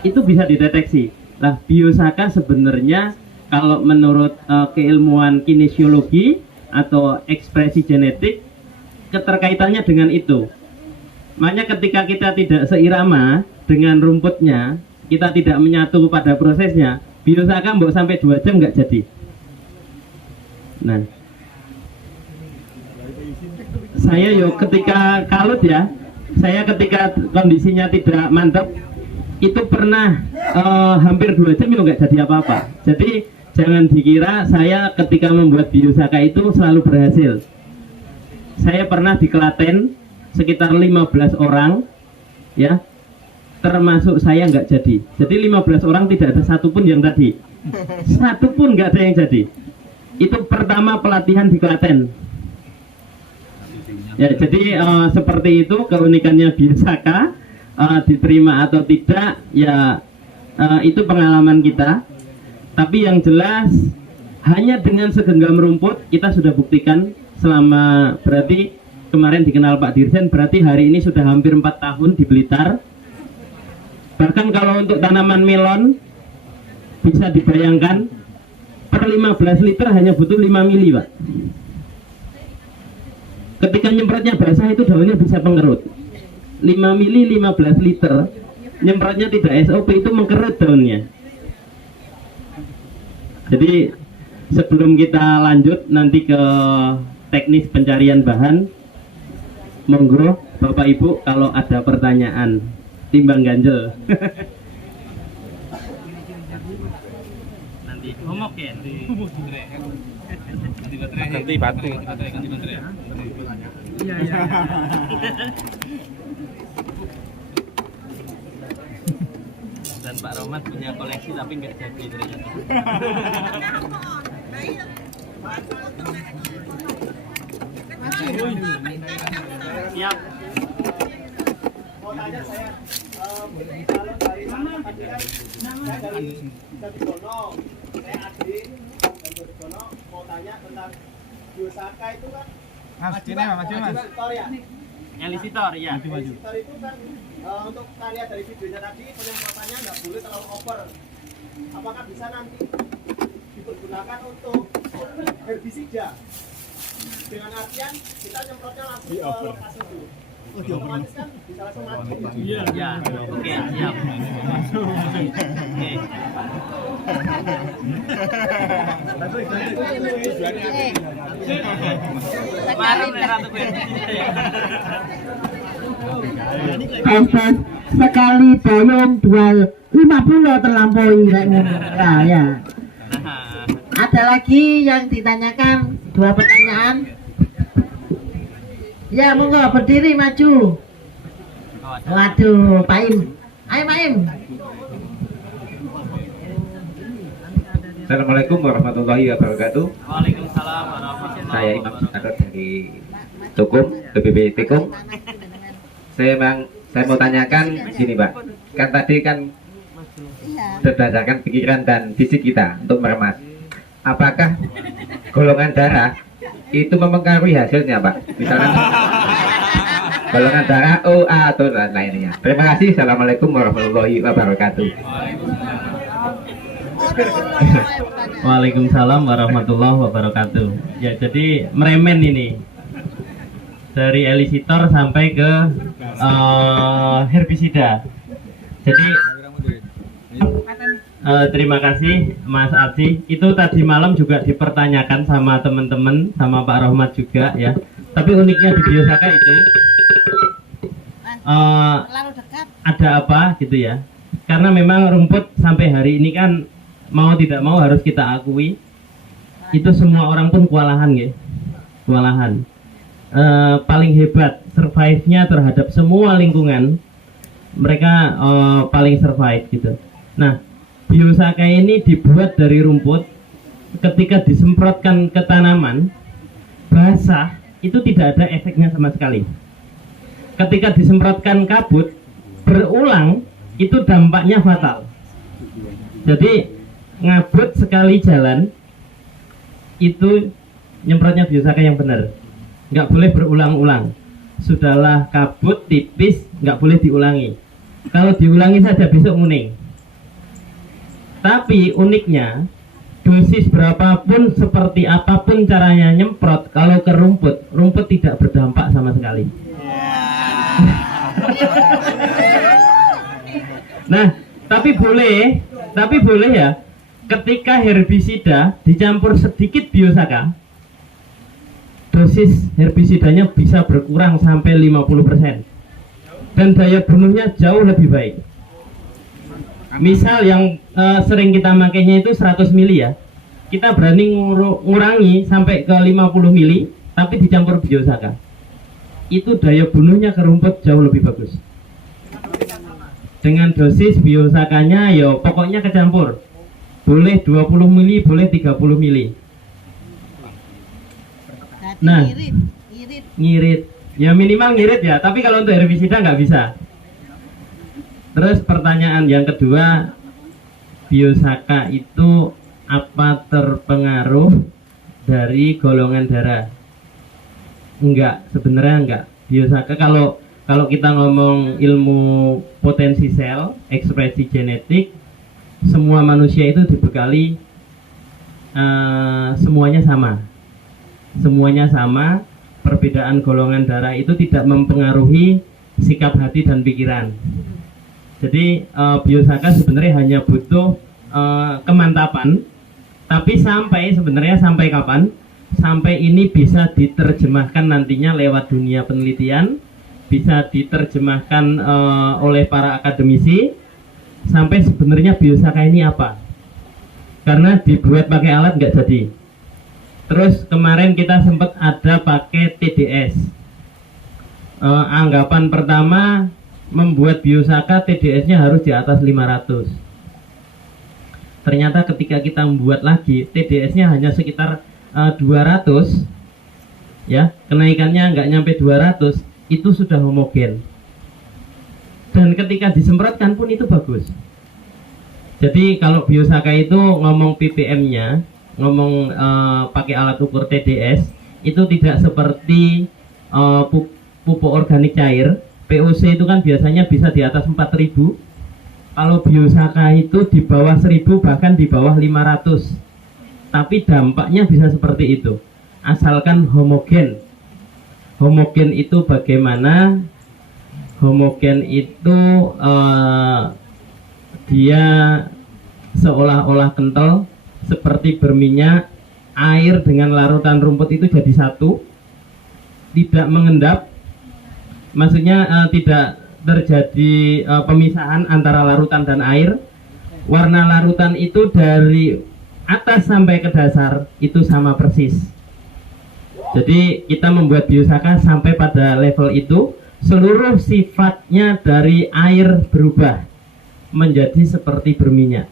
Itu bisa dideteksi. Nah, biosaka sebenarnya kalau menurut keilmuan kinesiologi atau ekspresi genetik, keterkaitannya dengan itu. Makanya ketika kita tidak seirama dengan rumputnya, kita tidak menyatu pada prosesnya, biosaka mbok sampai 2 jam nggak jadi. Nah, saya ketika kalut ya, saya ketika kondisinya tidak mantap, itu pernah hampir 2 jam nggak jadi apa-apa. Jadi jangan dikira saya ketika membuat biosaka itu selalu berhasil. Saya pernah di Klaten sekitar 15 orang, ya, termasuk saya nggak jadi. Jadi 15 orang tidak ada satupun yang tadi. Satupun nggak ada yang jadi. Itu pertama pelatihan di Klaten. Ya, jadi seperti itu keunikannya biosaka. Diterima atau tidak, ya itu pengalaman kita. Tapi yang jelas hanya dengan segenggam rumput kita sudah buktikan selama, berarti kemarin dikenal Pak Dirjen, berarti hari ini sudah hampir 4 tahun di Blitar. Bahkan kalau untuk tanaman melon bisa dibayangkan per 15 liter hanya butuh 5 mili, Pak. Ketika nyemprotnya basah itu daunnya bisa pengerut. 5 mili 15 liter, nyemprotnya tidak SOP itu mengkerut daunnya. Jadi sebelum kita lanjut nanti ke teknis pencarian bahan, monggo Bapak Ibu kalau ada pertanyaan, timbang ganjel. Nanti homogen. Ganti batu. Iya. Dan Pak Rohmat punya koleksi tapi nggak jadi ternyata. Siap. Mau tanya saya, kalau dari sana tadi kan saya dari Bono, saya Adi dari Bono mau tanya tentang biosaka itu kan. Elisitor ya. Elisitor ya. Elisitor itu kan untuk karya dari videonya tadi penyemprotannya nggak boleh terlalu over. Apakah bisa nanti dipergunakan untuk herbisida? Dengan artian kita nyemprotnya langsung ke lokasi dulu. Otomatis kan bisa langsung mati. Iya. Oke, siap. Tes sekali boyong 50 terlampaui kayak ngono. Nah, ya. Ada lagi yang ditanyakan, 2 pertanyaan. Ya, monggo berdiri maju. Waduh, Pak Im. Ayo Pak Im. Assalamualaikum warahmatullahi wabarakatuh. Waalaikumsalam warahmatullahi Saya Imam Sunadot dari Tukum, PBB Tikung. Saya mau tanyakan gini Pak, kan tadi kan berdasarkan pikiran dan fisik kita untuk meremas, apakah golongan darah itu mempengaruhi hasilnya Pak? Misalkan golongan darah O, A atau lainnya. Terima kasih. Assalamualaikum warahmatullahi wabarakatuh. Waalaikumsalam warahmatullahi wabarakatuh. Ya, jadi meremen ini dari elisitor sampai ke herbisida. Jadi terima kasih Mas Arsi. Itu tadi malam juga dipertanyakan sama teman-teman, sama Pak Rohmat juga ya. Tapi uniknya di Biosaka itu ada apa gitu ya? Karena memang rumput sampai hari ini kan mau tidak mau harus kita akui itu semua orang pun kewalahan ya, kewalahan. Paling hebat survive-nya terhadap semua lingkungan, mereka paling survive gitu. Nah, Biosaka ini dibuat dari rumput. Ketika disemprotkan ke tanaman basah itu tidak ada efeknya sama sekali. Ketika disemprotkan kabut berulang itu dampaknya fatal. Jadi ngabut sekali jalan itu nyemprotnya Biosaka yang benar, nggak boleh berulang-ulang. Sudahlah kabut tipis nggak boleh diulangi. Kalau diulangi saja besok nguning. Tapi uniknya dosis berapapun seperti apapun caranya nyemprot, kalau ke rumput, rumput tidak berdampak sama sekali. Nah, tapi boleh ya. Ketika herbisida dicampur sedikit Biosaka, dosis herbisidanya bisa berkurang sampai 50% dan daya bunuhnya jauh lebih baik. Misal yang sering kita makainya itu 100 mili ya, kita berani ngurangi sampai ke 50 mili tapi dicampur Biosaka, itu daya bunuhnya ke rumput jauh lebih bagus. Dengan dosis Biosakanya ya pokoknya kecampur, boleh 20 mili, boleh 30 mili. Nah, ngirit ya, minimal ngirit ya, tapi kalau untuk herbisida nggak bisa. Terus pertanyaan yang kedua, Biosaka itu apa terpengaruh dari golongan darah? Enggak, sebenarnya enggak. Biosaka kalau kita ngomong ilmu potensi sel, ekspresi genetik, semua manusia itu dibekali semuanya sama. Semuanya sama, perbedaan golongan darah itu tidak mempengaruhi sikap hati dan pikiran. Jadi Biosaka sebenarnya hanya butuh kemantapan, tapi sebenarnya sampai kapan? Sampai ini bisa diterjemahkan nantinya lewat dunia penelitian, bisa diterjemahkan oleh para akademisi, sampai sebenarnya Biosaka ini apa? Karena dibuat pakai alat nggak jadi. Terus kemarin kita sempat ada pakai TDS. Anggapan pertama membuat Biosaka TDS-nya harus di atas 500. Ternyata ketika kita membuat lagi TDS-nya hanya sekitar 200, ya, kenaikannya nggak nyampe 200, itu sudah homogen. Dan ketika disemprotkan pun itu bagus. Jadi kalau Biosaka itu ngomong ppm-nya, ngomong pakai alat ukur TDS, itu tidak seperti pupuk organik cair. POC itu kan biasanya bisa di atas 4000. Kalau Biosaka itu di bawah 1000, bahkan di bawah 500. Tapi dampaknya bisa seperti itu, asalkan homogen. Homogen itu bagaimana? Homogen itu dia seolah-olah kental, seperti berminyak. Air dengan larutan rumput itu jadi satu, tidak mengendap. Maksudnya tidak terjadi pemisahan antara larutan dan air. Warna larutan itu dari atas sampai ke dasar itu sama persis. Jadi kita membuat Biosaka sampai pada level itu, seluruh sifatnya dari air berubah menjadi seperti berminyak.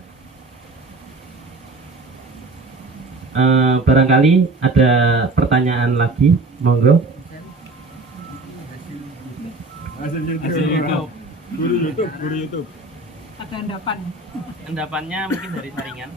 Barangkali ada pertanyaan lagi, monggo. Guru YouTube. Ada endapan. Endapannya mungkin dari saringan.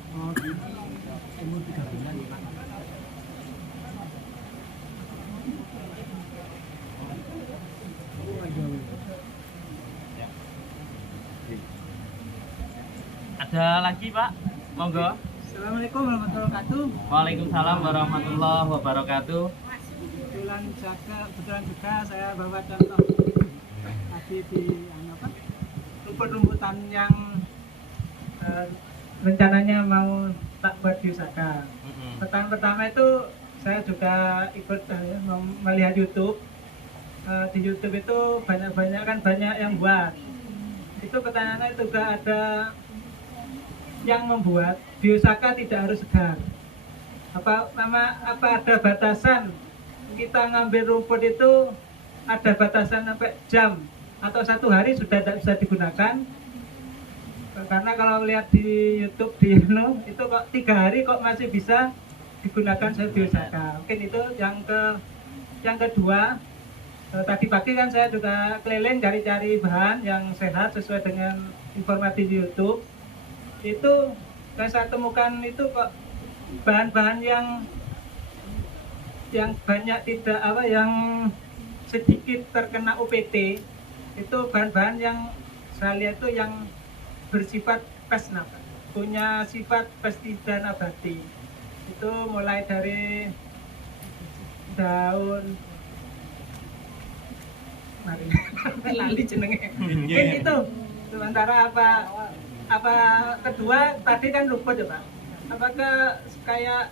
Ada lagi Pak? Monggo. Assalamualaikum warahmatullahi wabarakatuh. Waalaikumsalam warahmatullahi wabarakatuh. Kebetulan juga saya bawa contoh tadi di rumput-rumputan yang rencananya mau tak buat biosaka. Pertama itu saya juga ikut melihat YouTube. Di YouTube itu banyak yang buat. Itu pertanyaannya juga ada yang membuat biosaka tidak harus segar. Apa ada batasan kita ngambil rumput itu, ada batasan sampai jam atau 1 hari sudah tidak bisa digunakan? Karena kalau lihat di YouTube itu kok 3 hari kok masih bisa digunakan sebagai biosaka. Mungkin itu yang kedua. Tadi pagi kan saya juga keliling cari-cari bahan yang sehat sesuai dengan informasi di YouTube. Itu saya temukan itu kok bahan-bahan yang banyak tidak yang sedikit terkena UPT. Itu bahan-bahan yang saya lihat itu yang bersifat pesnap, punya sifat pestisida nabati. Itu mulai dari daun lali jenenge. Itu sementara apa kedua tadi kan rumput ya Pak. Apakah kayak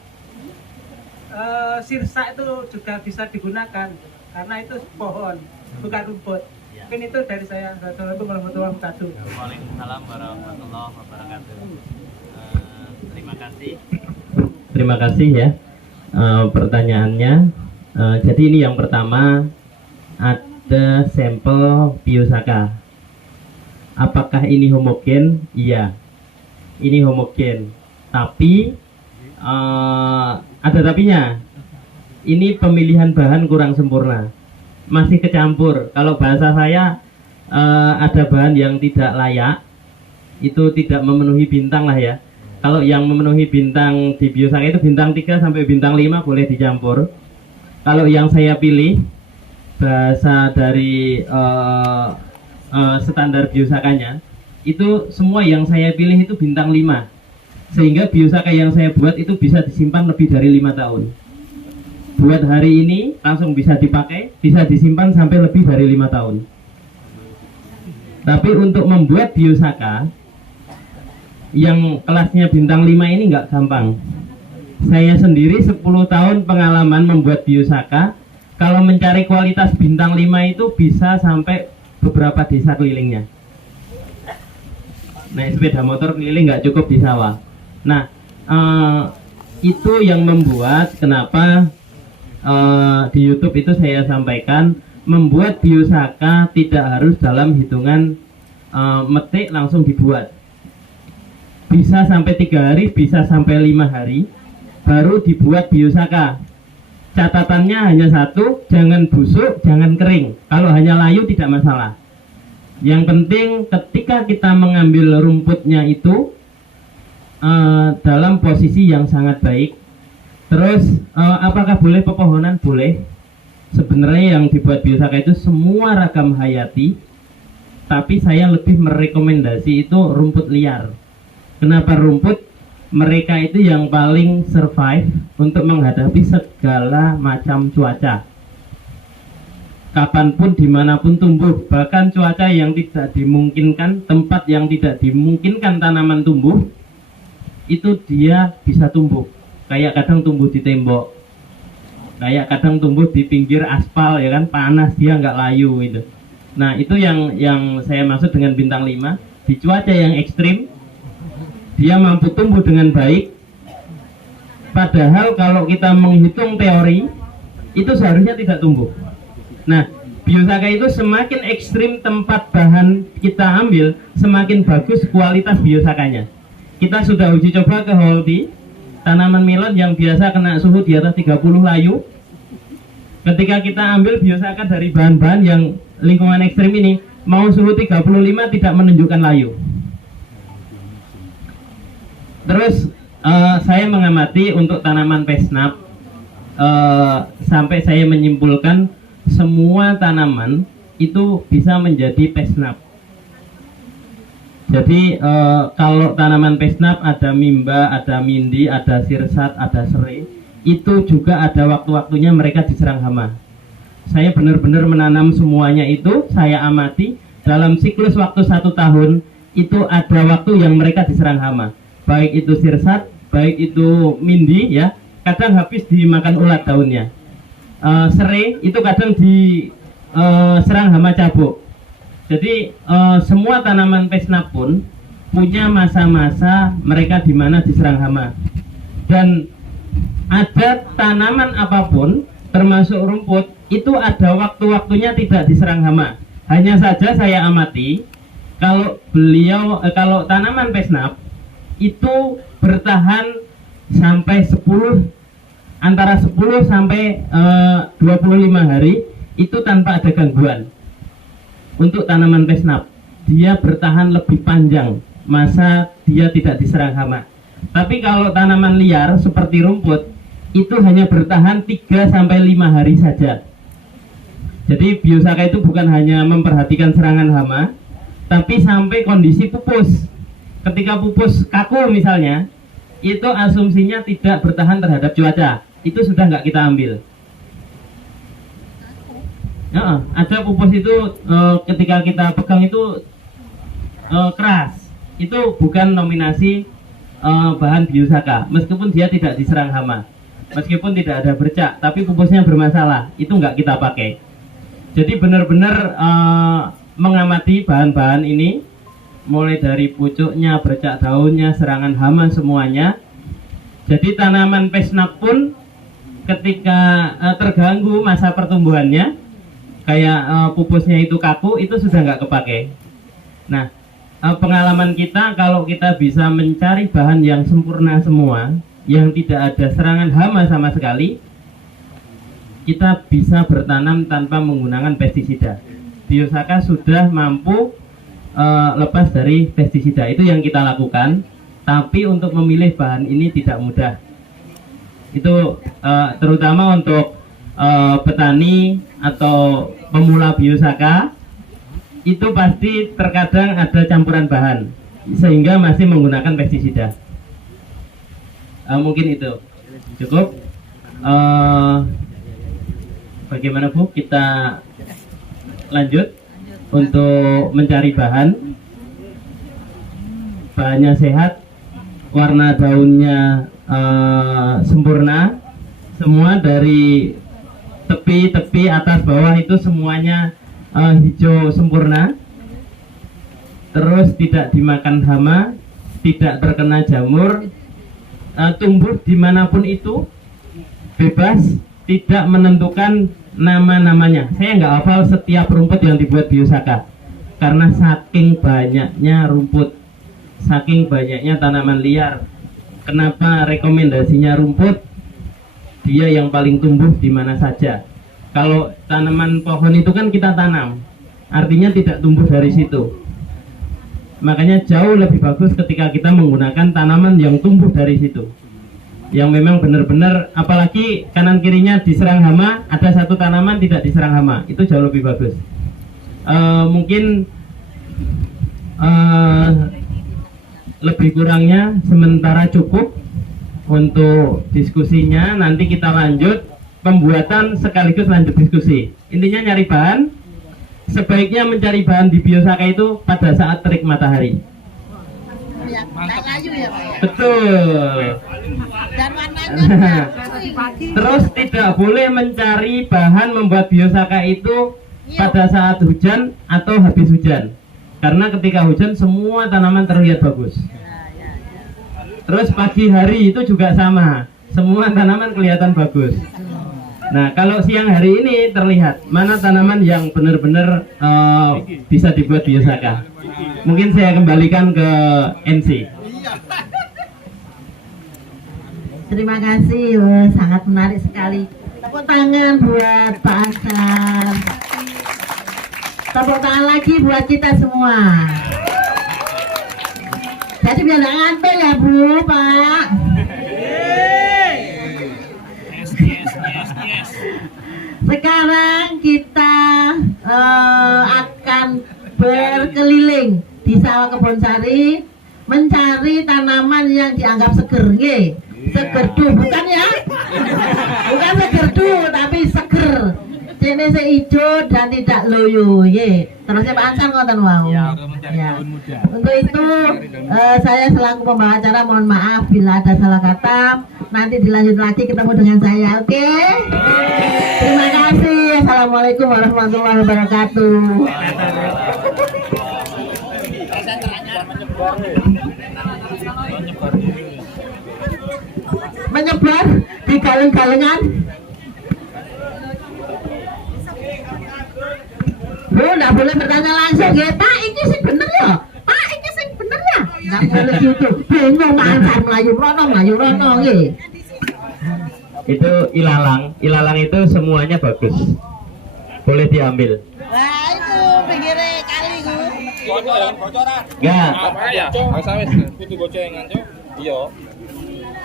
sirsa itu juga bisa digunakan karena itu pohon bukan rumput. Mungkin itu dari saya. Assalamualaikum warahmatullahi wabarakatuh. Waalaikumsalam warahmatullahi wabarakatuh. Terima kasih ya pertanyaannya. Jadi ini yang pertama, ada sampel biosaka. Apakah ini homogen? Iya, ini homogen. Tapi ada tapinya. Ini pemilihan bahan kurang sempurna, masih kecampur. Kalau bahasa saya ada bahan yang tidak layak, itu tidak memenuhi bintang lah ya. Kalau yang memenuhi bintang di biosaka itu bintang 3 sampai bintang 5 boleh dicampur. Kalau yang saya pilih bahasa dari standar biosakanya itu semua yang saya pilih itu bintang 5, sehingga biosaka yang saya buat itu bisa disimpan lebih dari 5 tahun. Buat hari ini langsung bisa dipakai, bisa disimpan sampai lebih dari 5 tahun. Tapi untuk membuat biosaka yang kelasnya bintang 5 ini nggak gampang. Saya sendiri 10 tahun pengalaman membuat biosaka. Kalau mencari kualitas bintang 5 itu bisa sampai beberapa desa kelilingnya. Naik sepeda motor keliling nggak cukup di sawah. Nah, itu yang membuat kenapa di YouTube itu saya sampaikan membuat biosaka tidak harus dalam hitungan metik langsung dibuat. Bisa sampai 3 hari, bisa sampai 5 hari baru dibuat biosaka. Catatannya hanya satu, jangan busuk, jangan kering. Kalau hanya layu tidak masalah. Yang penting ketika kita mengambil rumputnya itu dalam posisi yang sangat baik. Terus apakah boleh pepohonan? Boleh. Sebenarnya yang dibuat biosaka itu semua ragam hayati, tapi saya lebih merekomendasi itu rumput liar. Kenapa rumput? Mereka itu yang paling survive untuk menghadapi segala macam cuaca. Kapanpun, dimanapun tumbuh. Bahkan cuaca yang tidak dimungkinkan, tempat yang tidak dimungkinkan tanaman tumbuh, itu dia bisa tumbuh. Kayak kadang tumbuh di tembok, kayak kadang tumbuh di pinggir aspal, ya kan, panas, dia nggak layu itu. Nah itu yang saya maksud dengan bintang 5. Di cuaca yang ekstrim dia mampu tumbuh dengan baik. Padahal kalau kita menghitung teori itu seharusnya tidak tumbuh. Nah, biosaka itu semakin ekstrim tempat bahan kita ambil, semakin bagus kualitas biosakanya. Kita sudah uji coba ke Holti, tanaman melon yang biasa kena suhu di atas 30 layu. Ketika kita ambil biosaka dari bahan-bahan yang lingkungan ekstrim ini, mau suhu 35 tidak menunjukkan layu. Terus saya mengamati untuk tanaman pesnap, sampai saya menyimpulkan semua tanaman itu bisa menjadi pesnap. Jadi kalau tanaman pesnap ada mimba, ada mindi, ada sirsat, ada serai, itu juga ada waktu-waktunya mereka diserang hama. Saya benar-benar menanam semuanya itu, saya amati dalam siklus waktu 1 tahun itu ada waktu yang mereka diserang hama. Baik itu sirsat, baik itu mindi ya, kadang habis dimakan ulat daunnya. Serai itu kadang diserang hama cabuk. Jadi semua tanaman pesnap pun punya masa-masa mereka di mana diserang hama. Dan ada tanaman apapun termasuk rumput itu ada waktu-waktunya tidak diserang hama. Hanya saja saya amati kalau tanaman pesnap itu bertahan sampai 10 antara 10 sampai 25 hari itu tanpa ada gangguan. Untuk tanaman pesnap dia bertahan lebih panjang masa dia tidak diserang hama. Tapi kalau tanaman liar seperti rumput itu hanya bertahan 3 sampai 5 hari saja. Jadi biosaka itu bukan hanya memperhatikan serangan hama, tapi sampai kondisi pupus. Ketika pupus kaku misalnya, itu asumsinya tidak bertahan terhadap cuaca. Itu sudah nggak kita ambil. Ada pupus itu ketika kita pegang itu keras. Itu bukan nominasi bahan biosaka, meskipun dia tidak diserang hama, meskipun tidak ada bercak, tapi pupusnya bermasalah, itu nggak kita pakai. Jadi benar-benar mengamati bahan-bahan ini, mulai dari pucuknya, bercak daunnya, serangan hama semuanya. Jadi tanaman pesnap pun ketika terganggu masa pertumbuhannya, kayak pupusnya itu kaku, itu sudah nggak kepake. Nah, pengalaman kita kalau kita bisa mencari bahan yang sempurna semua, yang tidak ada serangan hama sama sekali, kita bisa bertanam tanpa menggunakan pestisida. Biosaka sudah mampu lepas dari pestisida, itu yang kita lakukan. Tapi untuk memilih bahan ini tidak mudah. Itu terutama untuk petani atau pemula biosaka, itu pasti terkadang ada campuran bahan sehingga masih menggunakan pestisida. Mungkin itu cukup. Bagaimana Bu, kita lanjut untuk mencari bahannya sehat, warna daunnya sempurna, semua dari tepi atas bawah itu semuanya hijau sempurna, terus tidak dimakan hama, tidak terkena jamur, tumbuh dimanapun itu bebas, tidak menentukan nama-namanya. Saya nggak hafal setiap rumput yang dibuat biosaka karena saking banyaknya rumput, saking banyaknya tanaman liar. Kenapa rekomendasinya rumput? Dia yang paling tumbuh di mana saja. Kalau tanaman pohon itu kan kita tanam, artinya tidak tumbuh dari situ. Makanya jauh lebih bagus ketika kita menggunakan tanaman yang tumbuh dari situ, yang memang benar-benar, apalagi kanan kirinya diserang hama, ada satu tanaman tidak diserang hama, itu jauh lebih bagus. Mungkin lebih kurangnya sementara cukup untuk diskusinya. Nanti kita lanjut pembuatan sekaligus lanjut diskusi. Intinya nyari bahan, sebaiknya mencari bahan di biosaka itu pada saat terik matahari. Betul. Dan warnanya Terus tidak boleh mencari bahan membuat biosaka itu pada saat hujan atau habis hujan, karena ketika hujan semua tanaman terlihat bagus. Terus pagi hari itu juga sama, semua tanaman kelihatan bagus. Nah, kalau siang hari ini terlihat mana tanaman yang benar-benar bisa dibuat biosaka. Mungkin saya kembalikan ke NC. terima kasih, sangat menarik sekali. Tepuk tangan buat Pak Ansar. Tepuk tangan lagi buat kita semua. Jadi biar nggak ngantuk ya Bu, Pak. Sekarang kita akan berkeliling di sawah Kebonsari. dianggap seger, nggih. Segerdu bukan ya? Bukan segerdu tapi seger. Ini seijo dan tidak loyo, ye. Terusnya Pak Ansar ngoten wau. Ya. Untuk itu saya selaku pembawa acara mohon maaf bila ada salah kata. Nanti dilanjut lagi ketemu dengan saya, oke? Terima kasih. Assalamualaikum warahmatullahi wabarakatuh. Menyebar di galeng-galengan. Lu nggak boleh bertanya langsung ya, Pak, ini sih bener ya? Pak, ini sih bener ya? Nggak boleh gitu, bingung Ansar Melayu Rono ya. Itu ilalang itu semuanya bagus, boleh diambil. Nah itu pinggirnya kali itu. Enggak.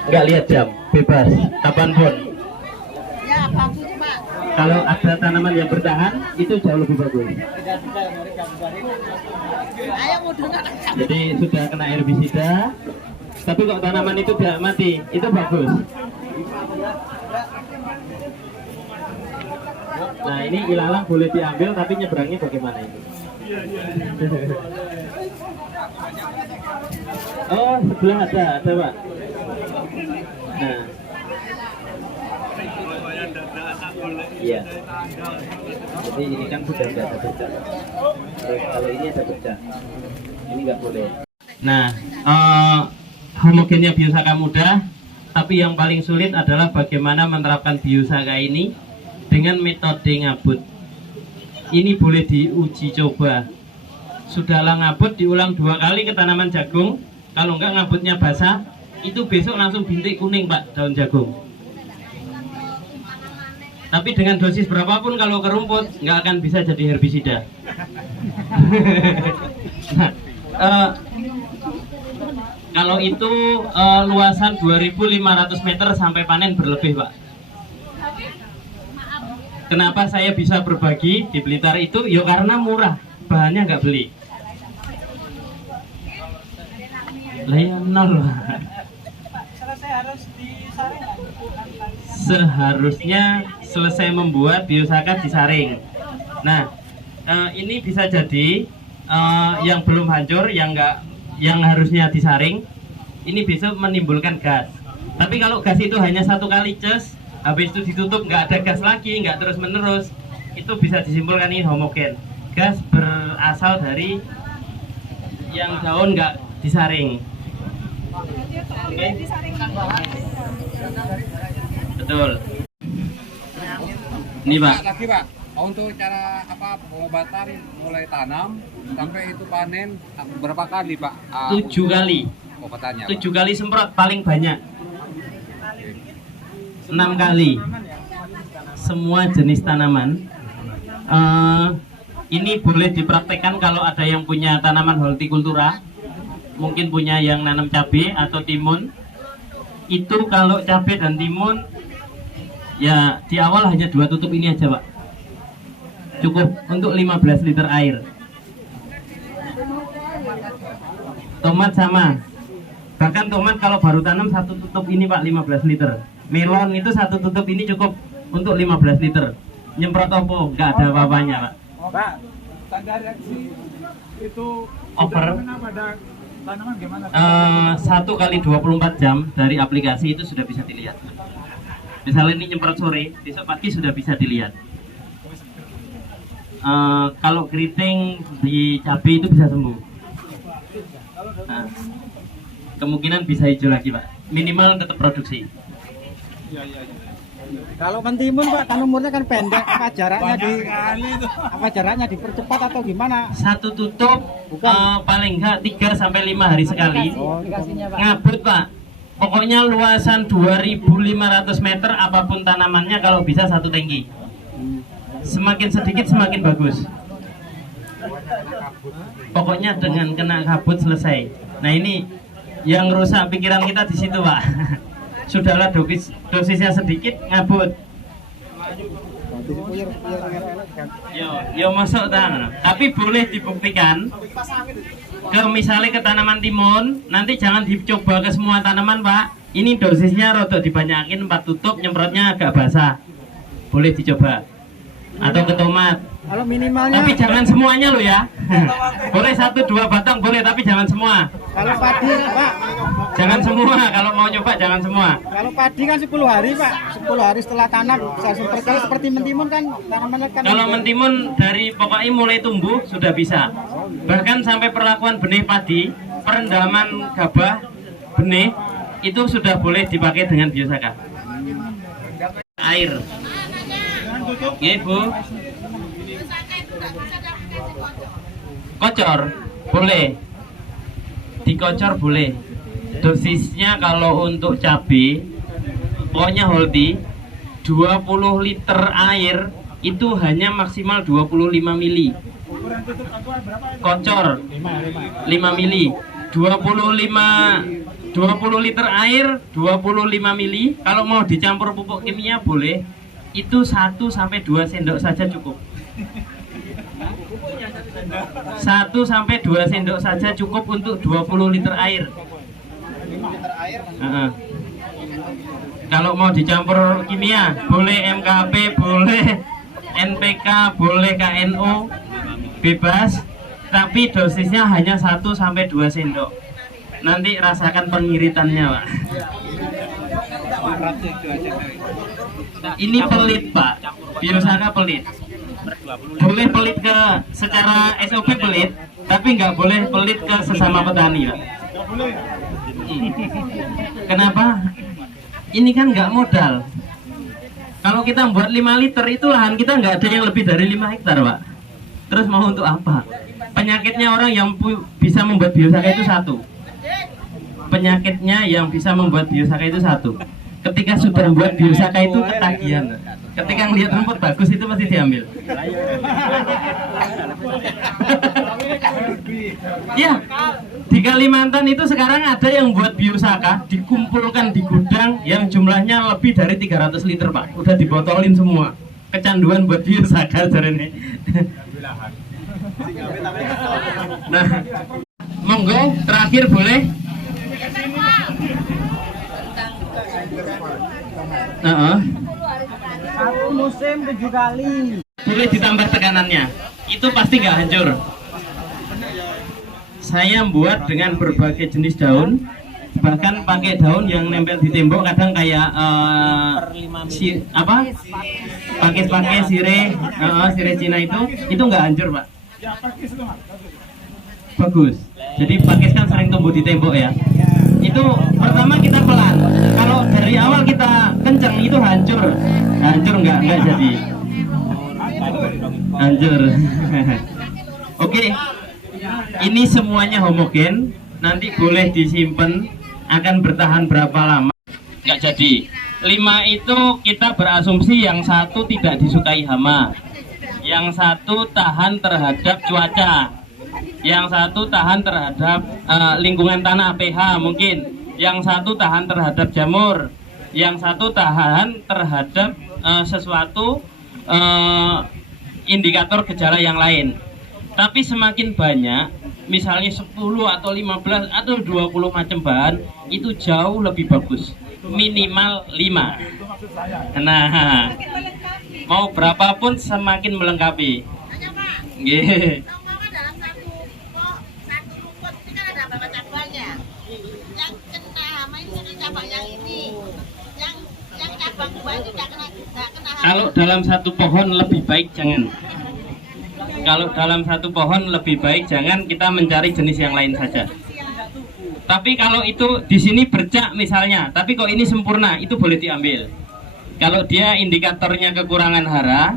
Enggak lihat jam, bebas, kapanpun. Ya bagus Pak. Kalau ada tanaman yang bertahan, itu jauh lebih bagus. Ayo mudahnya. Jadi sudah kena herbisida, tapi kok tanaman itu tidak mati, itu bagus. Nah ini ilalang boleh diambil, tapi nyebrangnya bagaimana ini? Oh sebelah ada Pak. Nah, iya. Jadi ini kan sudah tidak ada bercak. Terus kalau ini ada bercak, ini nggak boleh. Nah, homogennya biosaka mudah, tapi yang paling sulit adalah bagaimana menerapkan biosaka ini dengan metode ngabut. Ini boleh diuji coba. Sudahlah ngabut, diulang 2 kali ke tanaman jagung. Kalau enggak ngabutnya basah, itu besok langsung bintik kuning Pak, daun jagung. Tapi dengan dosis berapapun kalau ke rumput nggak akan bisa jadi herbisida. Nah, kalau itu luasan 2.500 meter sampai panen berlebih Pak. Kenapa saya bisa berbagi di Blitar itu? Ya karena murah, bahannya nggak beli. Lah ya nol. Seharusnya selesai membuat biosaka disaring. Nah, ini bisa jadi yang belum hancur, yang harusnya disaring, ini besok menimbulkan gas. Tapi kalau gas itu hanya 1 kali ces, habis itu ditutup nggak ada gas lagi, nggak terus menerus, itu bisa disimpulkan ini homogen. Gas berasal dari yang daun nggak disaring. Okay. Betul. Ini Pak. Lagi Pak, untuk cara pengobatan mulai tanam sampai itu panen berapa kali Pak? 7 kali. Pengobatannya. 7 kali semprot paling banyak. 6 kali. Semua jenis tanaman. Ini boleh dipraktekkan kalau ada yang punya tanaman hortikultura, mungkin punya yang nanam cabai atau timun. Itu kalau cabai dan timun, ya di awal hanya 2 tutup ini aja Pak, cukup untuk 15 liter air. Tomat sama, bahkan tomat kalau baru tanam 1 tutup ini Pak 15 liter. Melon itu 1 tutup ini cukup untuk 15 liter. Nyemprot opo, nggak ada apa-apanya Pak. Pak, standar reaksi itu Over pada tanaman gimana? 1 kali 24 jam dari aplikasi itu sudah bisa dilihat. Misalnya ini nyemprot sore, besok pagi sudah bisa dilihat. Kalau keriting di cabai itu bisa sembuh. Nah, kemungkinan bisa hijau lagi Pak. Minimal tetap produksi. Kalau kan timun Pak, kan umurnya kan pendek, apa jaraknya dipercepat atau gimana? 1 tutup paling enggak 3 sampai 5 hari sekali. Ngabut Pak. Pokoknya luasan 2.500 meter apapun tanamannya kalau bisa 1 tangki. Semakin sedikit semakin bagus. Pokoknya dengan kena kabut selesai. Nah ini yang rusak pikiran kita di situ Pak. Sudahlah dosisnya sedikit ngabut. Yo masuk tangan. Tapi boleh dibuktikan misalnya ke tanaman timun, nanti jangan dicoba ke semua tanaman Pak. Ini dosisnya rada dibanyakin, 4 tutup, nyemprotnya agak basah. Boleh dicoba. Atau ke tomat. Kalau minimalnya. Tapi jangan semuanya loh ya. Boleh 1-2 batang boleh, tapi jangan semua. Kalau padi Pak. Jangan semua, kalau mau nyoba jangan semua. Kalau padi kan 10 hari Pak. 10 hari setelah tanam bisa super. Kalau seperti mentimun kan tanamannya kan. Kalau mentimun dari pokoknya mulai tumbuh sudah bisa. Bahkan sampai perlakuan benih padi, perendaman gabah benih itu sudah boleh dipakai dengan biosaka. Air. Nggih, Bu. Kocor boleh. Dikocor boleh. Dosisnya kalau untuk cabai pokoknya holdi 20 liter air itu hanya maksimal 25 mili. Kocor 5 mili. 20 liter air 25 mili. Kalau mau dicampur pupuk kimia boleh. Itu 1-2 sendok saja cukup. 1-2 sendok saja cukup untuk 20 liter air. Kalau mau dicampur kimia boleh MKP, boleh NPK, boleh KNO, bebas. Tapi dosisnya hanya 1-2 sendok. Nanti rasakan pengiritannya Pak. Ini pelit Pak, biosaka pelit. Boleh pelit ke secara SOP pelit, tapi nggak boleh pelit ke sesama petani Pak. Kenapa? Ini kan nggak modal. Kalau kita buat 5 liter itu lahan kita nggak ada yang lebih dari 5 hektar Pak. Terus mau untuk apa? Penyakitnya orang yang bisa membuat biosaka itu satu. Penyakitnya yang bisa membuat biosaka itu satu. Ketika sudah membuat biosaka itu ketagihan. Ketika melihat rumput bagus itu pasti diambil. Ya, di Kalimantan itu sekarang ada yang buat biosaka dikumpulkan di gudang yang jumlahnya lebih dari 300 liter Pak. Udah dibotolin semua. Kecanduan buat biosaka ini. Nah, monggo terakhir boleh. Satu musim 7 kali. Boleh ditambah tekanannya. Itu pasti nggak hancur. Saya buat dengan berbagai jenis daun, bahkan pakai daun yang nempel di tembok kadang kayak pakai sirih Cina itu nggak hancur Pak. Bagus. Jadi pakis kan sering tumbuh di tembok ya. Itu pertama kita pelan. Kalau dari awal kita kencang itu hancur nggak jadi. Hancur. Oke. Ini semuanya homogen. Nanti boleh disimpan. Akan bertahan berapa lama? Nggak jadi. 5 itu kita berasumsi yang satu tidak disukai hama, yang satu tahan terhadap cuaca, yang satu tahan terhadap lingkungan tanah pH mungkin, yang satu tahan terhadap jamur, yang satu tahan terhadap sesuatu indikator gejala yang lain. Tapi semakin banyak, misalnya 10 atau 15 atau 20 macam bahan, itu jauh lebih bagus. Minimal 5. Nah, mau berapapun semakin melengkapi. Nggih. Kalau dalam satu pohon lebih baik jangan. Kalau dalam satu pohon lebih baik jangan, kita mencari jenis yang lain saja. Tapi kalau itu di sini bercak misalnya, tapi kok ini sempurna, itu boleh diambil. Kalau dia indikatornya kekurangan hara,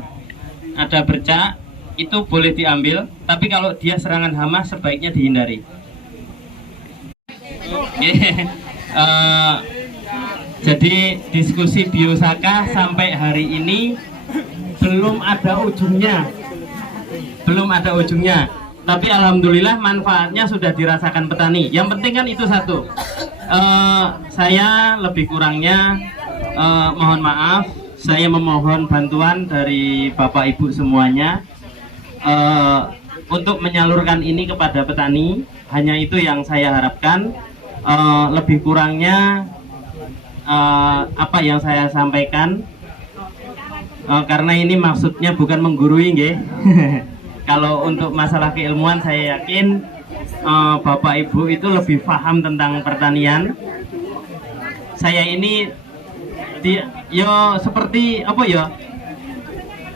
ada bercak, itu boleh diambil. Tapi kalau dia serangan hama, sebaiknya dihindari. Jadi diskusi biosaka sampai hari ini belum ada ujungnya. Tapi alhamdulillah manfaatnya sudah dirasakan petani. Yang penting kan itu satu. Saya lebih kurangnya mohon maaf. Saya memohon bantuan dari Bapak Ibu semuanya. untuk menyalurkan ini kepada petani. Hanya itu yang saya harapkan. Lebih kurangnya apa yang saya sampaikan, karena ini maksudnya bukan menggurui nggih. Kalau untuk masalah keilmuan saya yakin Bapak Ibu itu lebih paham tentang pertanian. Saya ini seperti apa ya,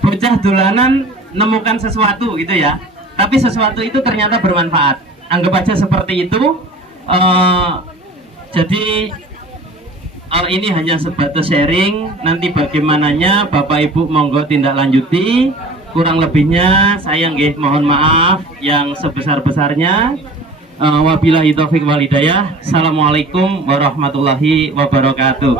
bocah dolanan nemukan sesuatu gitu ya, tapi sesuatu itu ternyata bermanfaat. Anggap aja seperti itu. Jadi ini hanya sebatas sharing. Nanti bagaimananya Bapak Ibu monggo tindak lanjuti. Kurang lebihnya saya nggih mohon maaf yang sebesar-besarnya. Wabillahi taufik wal hidayah. Assalamualaikum warahmatullahi wabarakatuh.